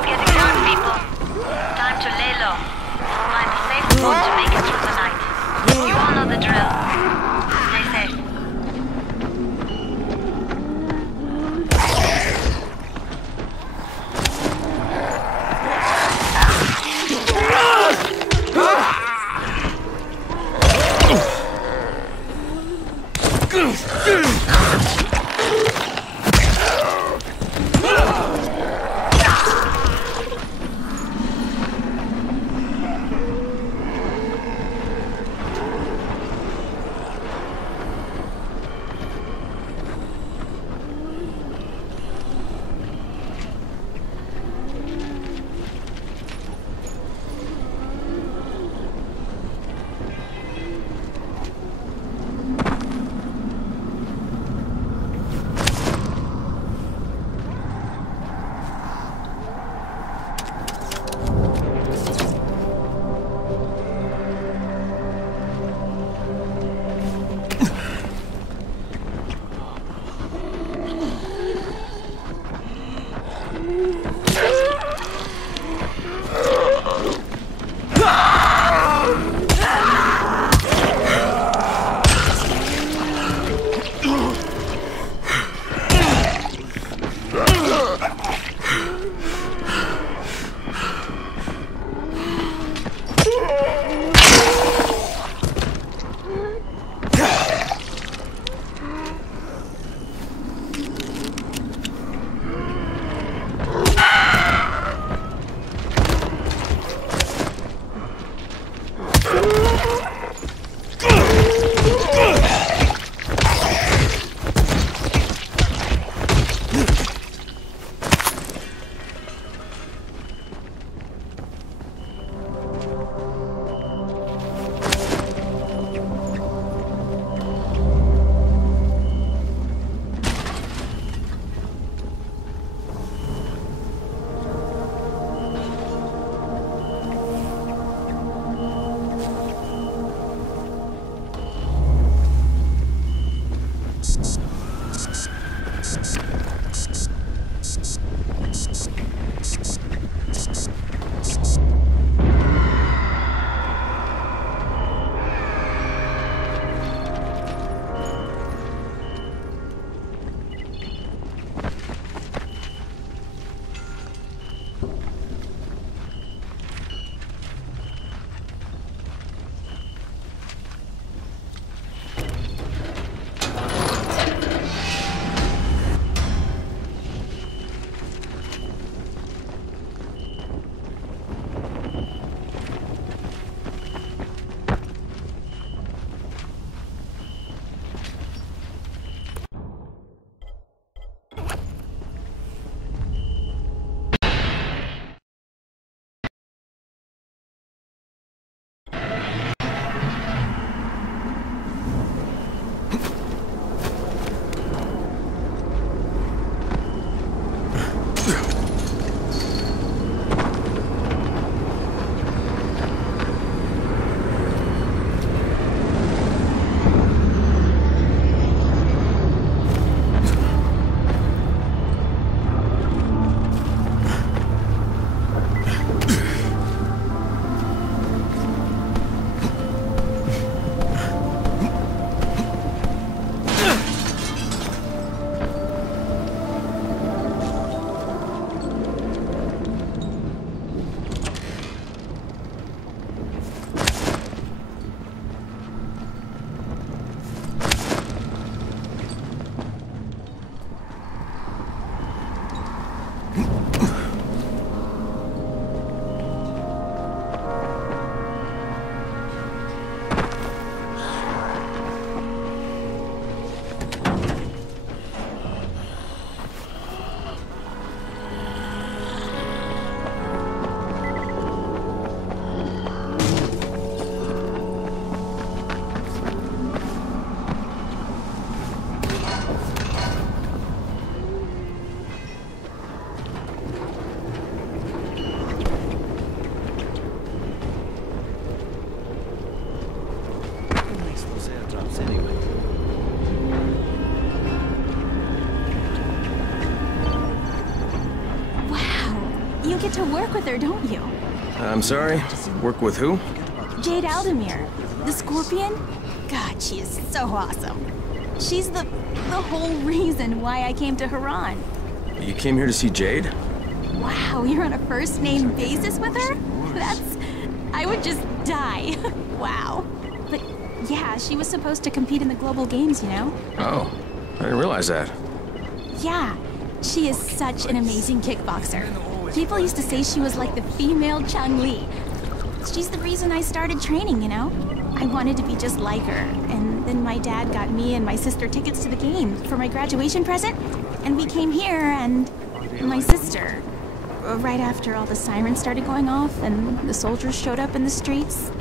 getting dark, people. Time to lay low. Find a safe spot to make it through the night. You all know the drill. Stay safe. get to work with her, don't you? I'm sorry? Work with who? Jade Aldemir, the Scorpion. God, she is so awesome. She's the whole reason why I came to Haran. You came here to see Jade? Wow, you're on a first-name basis with her? I would just die. Wow. But yeah, she was supposed to compete in the global games, you know? Oh, I didn't realize that. Yeah, she is such an amazing kickboxer. People used to say she was like the female Chun-Li. She's the reason I started training, you know? I wanted to be just like her, and then my dad got me and my sister tickets to the game for my graduation present, and we came here, and my sister, right after all the sirens started going off and the soldiers showed up in the streets,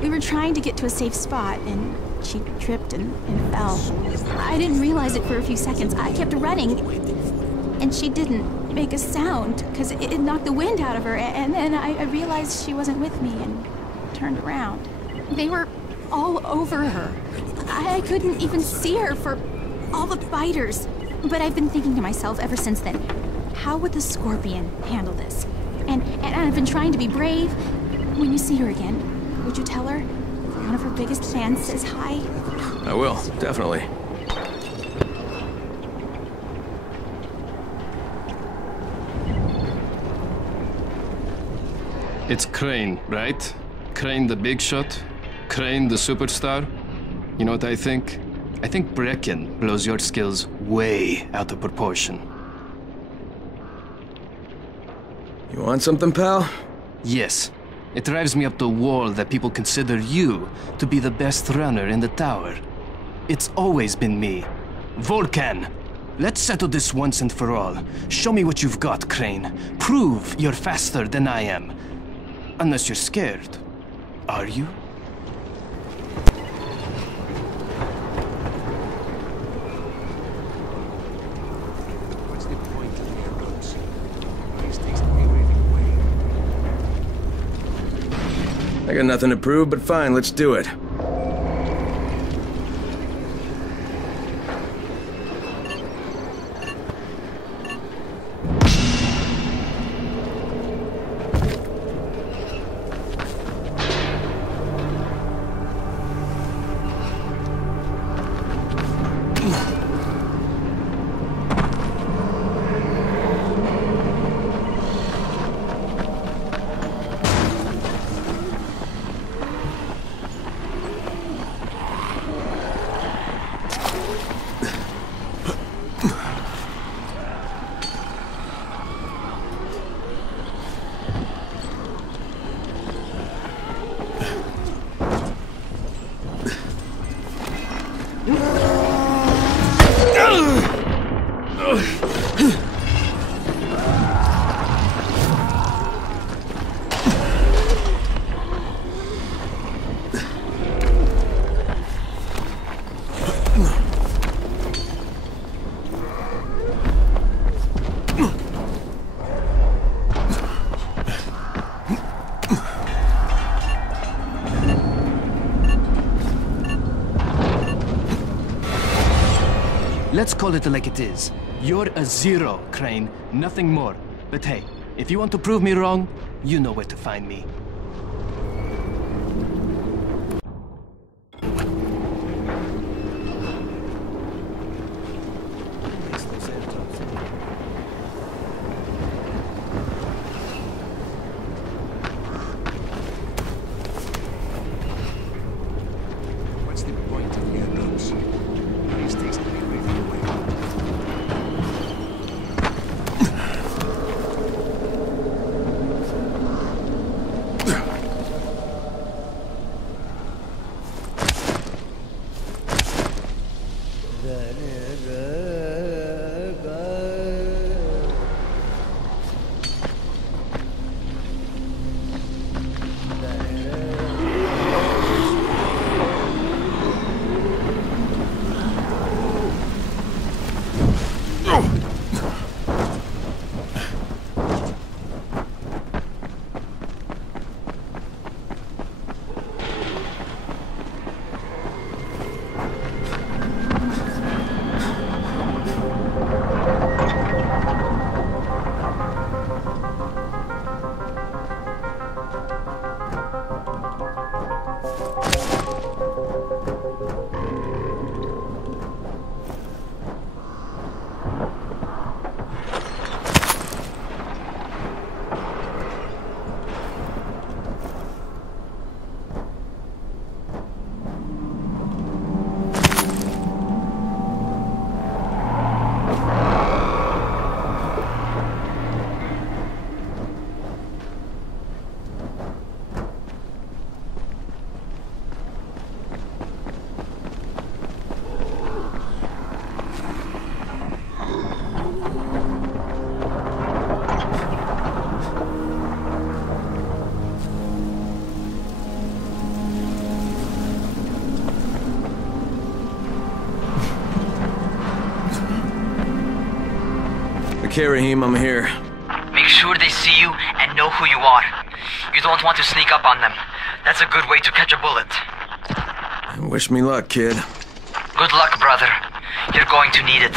we were trying to get to a safe spot, and she tripped and fell. I didn't realize it for a few seconds. I kept running, and she didn't make a sound because it knocked the wind out of her, and then I realized she wasn't with me and turned around. They were all over her. I couldn't even see her for all the fighters. But I've been thinking to myself ever since then, how would the Scorpion handle this? And I've been trying to be brave. When you see her again, would you tell her one of her biggest fans says hi? I will, definitely. It's Crane, right? Crane the big shot? Crane the superstar? You know what I think? I think Brecken blows your skills way out of proportion. You want something, pal? Yes. It drives me up the wall that people consider you to be the best runner in the tower. It's always been me. Volcan! Let's settle this once and for all. Show me what you've got, Crane. Prove you're faster than I am. Unless you're scared. Are you? I got nothing to prove, but fine, let's do it. Let's call it like it is. You're a zero, Crane. Nothing more. But hey, if you want to prove me wrong, you know where to find me. What's the point of the roads? This takes me away from the way. Okay, Raheem, I'm here. Make sure they see you and know who you are. You don't want to sneak up on them. That's a good way to catch a bullet. Wish me luck, kid. Good luck, brother. You're going to need it.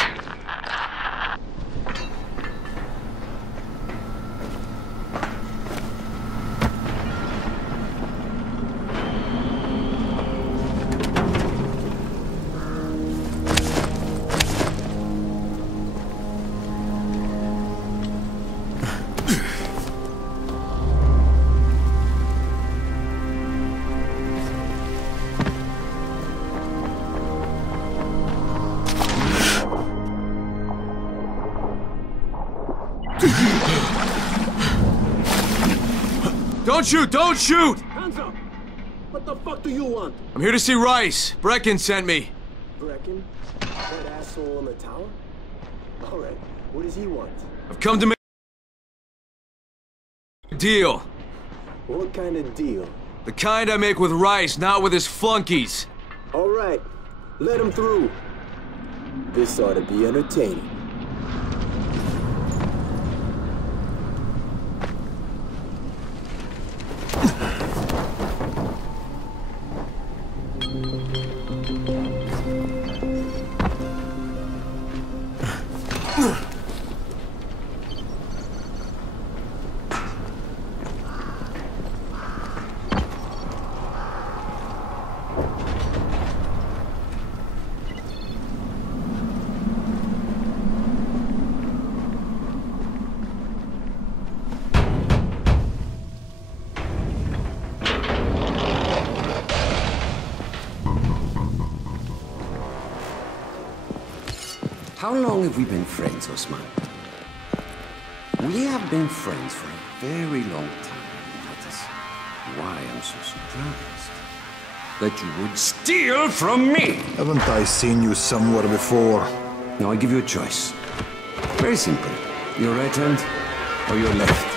Don't shoot! Don't shoot! Hands up! What the fuck do you want? I'm here to see Rice. Brecken sent me. Brecken? That asshole on the tower? Alright, what does he want? I've come to make a deal. What kind of deal? The kind I make with Rice, not with his flunkies. Alright, let him through. This ought to be entertaining. How long have we been friends, Osman? We have been friends for a very long time. That is why I'm so surprised that you would steal from me. Haven't I seen you somewhere before? Now I give you a choice. Very simple. Your right hand or your left?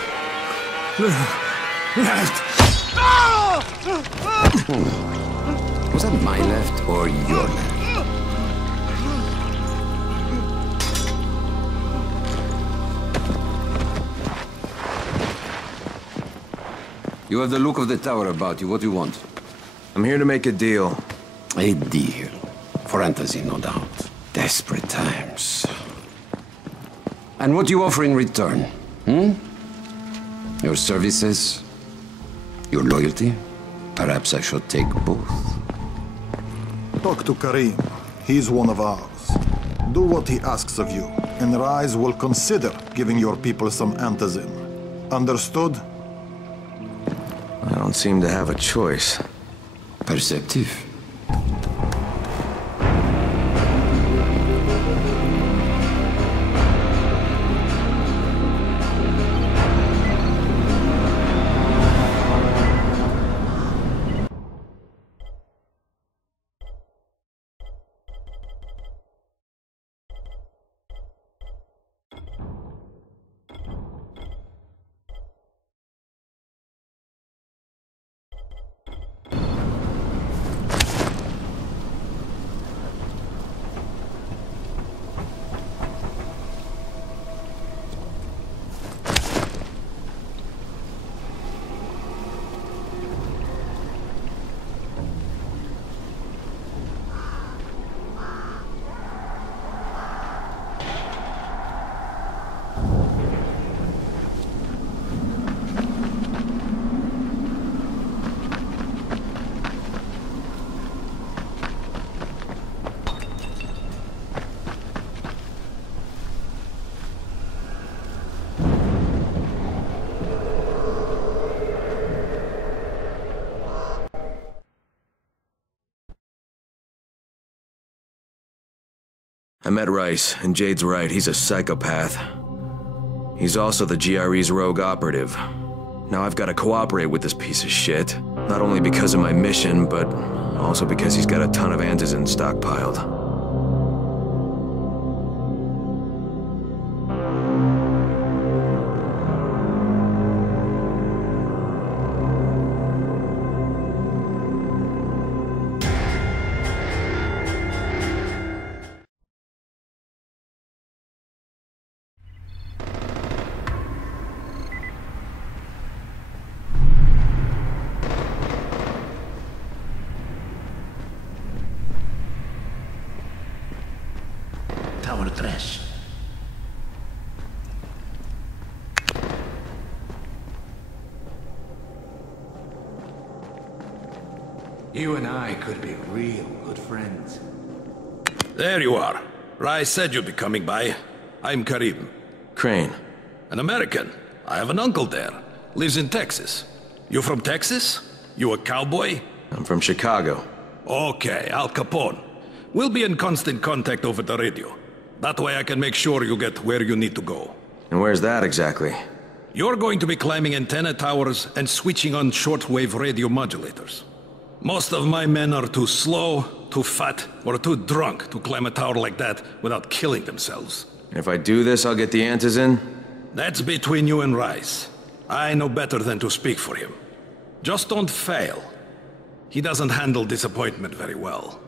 Left! Was that my left or your left? You have the look of the tower about you. What do you want? I'm here to make a deal. A deal. For fantasy, no doubt. Desperate times. And what do you offer in return? Hmm? Your services? Your loyalty? Perhaps I should take both. Talk to Karim. He's one of ours. Do what he asks of you, and Rise will consider giving your people some antizin. Understood? I don't seem to have a choice. Perceptive. I met Rice, and Jade's right, he's a psychopath. He's also the GRE's rogue operative. Now I've got to cooperate with this piece of shit, not only because of my mission, but also because he's got a ton of antizin stockpiled. You and I could be real good friends. There you are. Rice said you'd be coming by. I'm Karim. Crane. An American. I have an uncle there. Lives in Texas. You from Texas? You a cowboy? I'm from Chicago. Okay, Al Capone. We'll be in constant contact over the radio. That way I can make sure you get where you need to go. And where's that exactly? You're going to be climbing antenna towers and switching on shortwave radio modulators. Most of my men are too slow, too fat, or too drunk to climb a tower like that without killing themselves. If I do this, I'll get the Antizin? That's between you and Rice. I know better than to speak for him. Just don't fail. He doesn't handle disappointment very well.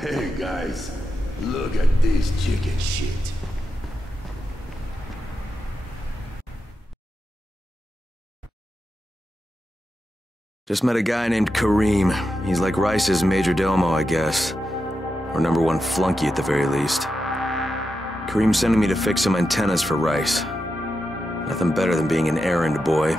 Hey guys, look at this chicken shit. Just met a guy named Kareem. He's like Rice's major domo, I guess. Or #1 flunky at the very least. Kareem's sending me to fix some antennas for Rice. Nothing better than being an errand boy.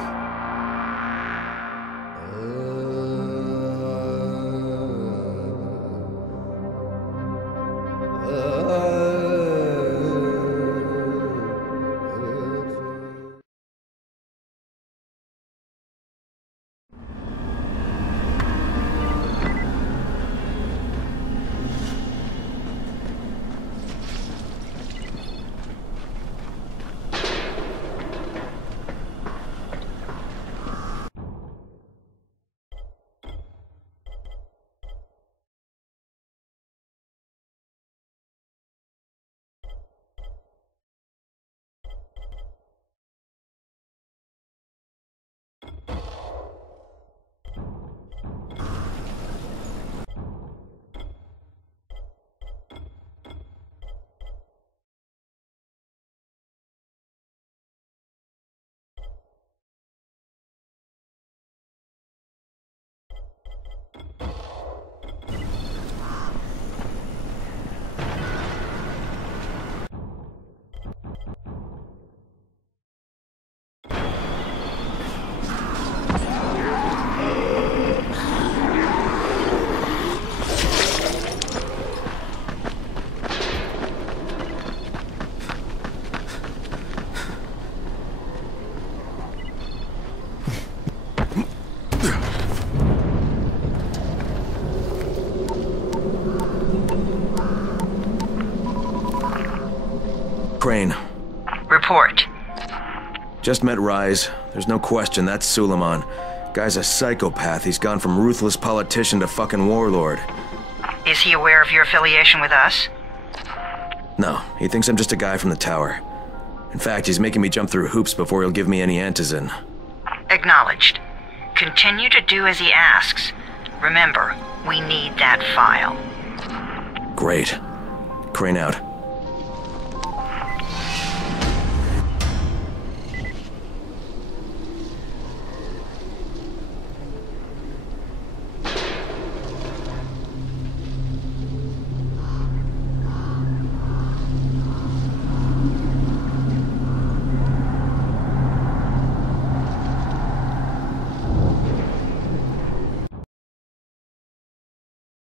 Crane. Report. Just met Rise. There's no question that's Suleiman. Guy's a psychopath. He's gone from ruthless politician to fucking warlord. Is he aware of your affiliation with us? No, he thinks I'm just a guy from the tower. In fact, he's making me jump through hoops before he'll give me any antizin. Acknowledged. Continue to do as he asks. Remember, we need that file. Great. Crane out.